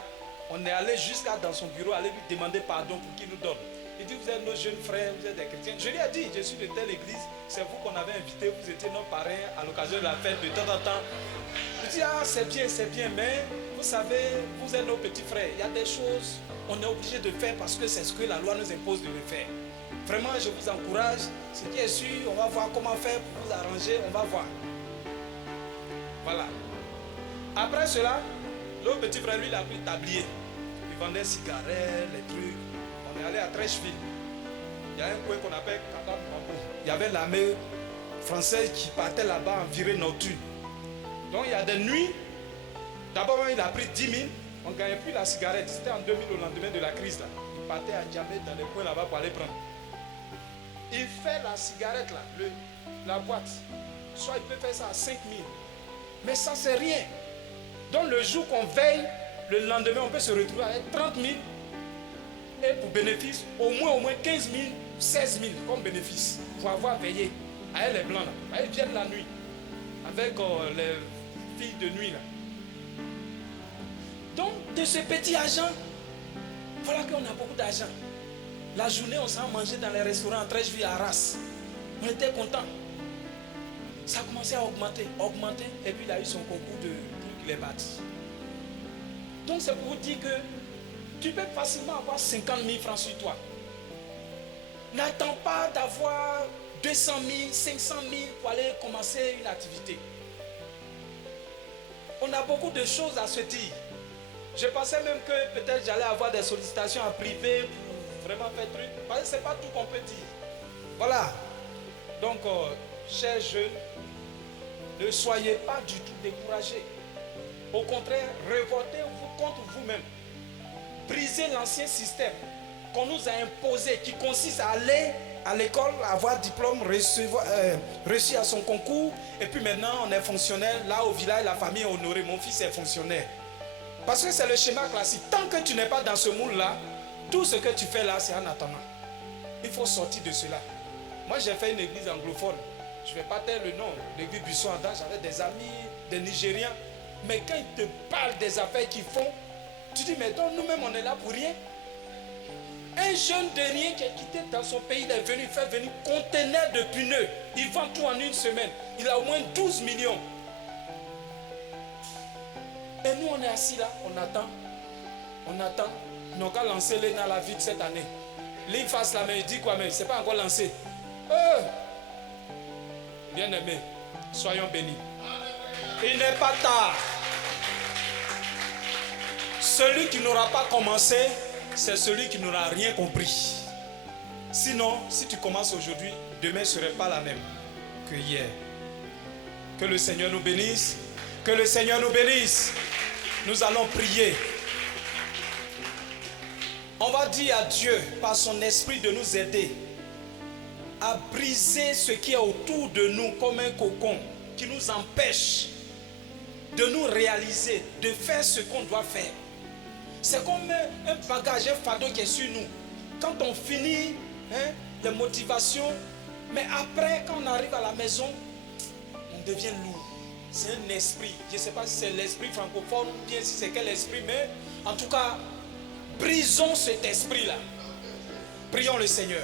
On est allé jusqu'à dans son bureau, aller lui demander pardon pour qu'il nous donne. Il dit, vous êtes nos jeunes frères, vous êtes des chrétiens. Je lui ai dit, je suis de telle église, c'est vous qu'on avait invité, vous étiez nos parrains à l'occasion de la fête de temps en temps. Je dis, ah c'est bien, mais vous savez, vous êtes nos petits frères. Il y a des choses, on est obligé de faire parce que c'est ce que la loi nous impose de le faire. Vraiment, je vous encourage. Ce qui est sûr, on va voir comment faire pour vous arranger, on va voir. Voilà. Après cela, l'autre petit frère, lui, il a pris tablier. Il vendait cigarettes, les trucs. On est allé à Trècheville. Il y a un coin qu'on appelle Kakam Mambo. Il y avait l'armée française qui partait là-bas en virée nocturne. Donc il y a des nuits. D'abord, il a pris 10 000. On ne gagnait plus la cigarette. C'était en 2000 au lendemain de la crise. Là. Il partait à Djamé dans les coins là-bas pour aller prendre. Il fait la cigarette là, la boîte. Soit il peut faire ça à 5 000. Mais ça, c'est rien. Donc le jour qu'on veille, le lendemain, on peut se retrouver avec 30 000. Et pour bénéfice, au moins 15 000, 16 000 comme bénéfice. Pour avoir veillé. Avec les blancs là. Ils viennent la nuit. Avec les filles de nuit là. Donc de ce petit argent, voilà qu'on a beaucoup d'argent. La journée, on s'en mangeait dans les restaurants en Trècheville à Arras. On était contents. Ça a commencé à augmenter. Et puis il a eu son concours de qu'il est bâti. Donc c'est pour vous dire que Tu peux facilement avoir 50 000 francs sur toi. N'attends pas d'avoir 200 000, 500 000 pour aller commencer une activité. On a beaucoup de choses à se dire. Je pensais même que peut-être j'allais avoir des sollicitations en privé pour vraiment faire truc. Parce que ce n'est pas tout qu'on peut dire. Voilà. Donc, chers jeunes, ne soyez pas du tout découragés. Au contraire, révoltez-vous contre vous-même. Brisez l'ancien système qu'on nous a imposé, qui consiste à aller à l'école, avoir diplôme, réussir à son concours, et puis maintenant on est fonctionnaire. Là au village, la famille est honorée. Mon fils est fonctionnaire. Parce que c'est le schéma classique. Tant que tu n'es pas dans ce moule-là, tout ce que tu fais là, c'est en attendant. Il faut sortir de cela. Moi, j'ai fait une église anglophone. Je ne vais pas taire le nom. L'église Buisson-Anda, j'avais des amis, des Nigériens. Mais quand ils te parlent des affaires qu'ils font, tu dis, mais donc nous-mêmes, on est là pour rien. Un jeune de rien qui est quitté dans son pays, il est venu faire venir conteneur de pneus. Il vend tout en une semaine. Il a au moins 12 millions. Et nous, on est assis là, on attend. On attend. Ils n'ont qu'à lancer les dans la vie de cette année. Lui, il fasse la main, il dit quoi, mais ce n'est pas encore lancé. Bien-aimés, soyons bénis. Il n'est pas tard. Celui qui n'aura pas commencé, c'est celui qui n'aura rien compris. Sinon, si tu commences aujourd'hui, demain ne serait pas la même que hier. Que le Seigneur nous bénisse. Que le Seigneur nous bénisse. Nous allons prier. On va dire à Dieu, par son esprit, de nous aider à briser ce qui est autour de nous comme un cocon qui nous empêche de nous réaliser, de faire ce qu'on doit faire. C'est comme un bagage, un fardeau qui est sur nous. Quand on finit les motivations, mais après, quand on arrive à la maison, on devient lourd. C'est un esprit. Je ne sais pas si c'est l'esprit francophone ou bien si c'est quel esprit, mais en tout cas, brisons cet esprit-là. Prions le Seigneur.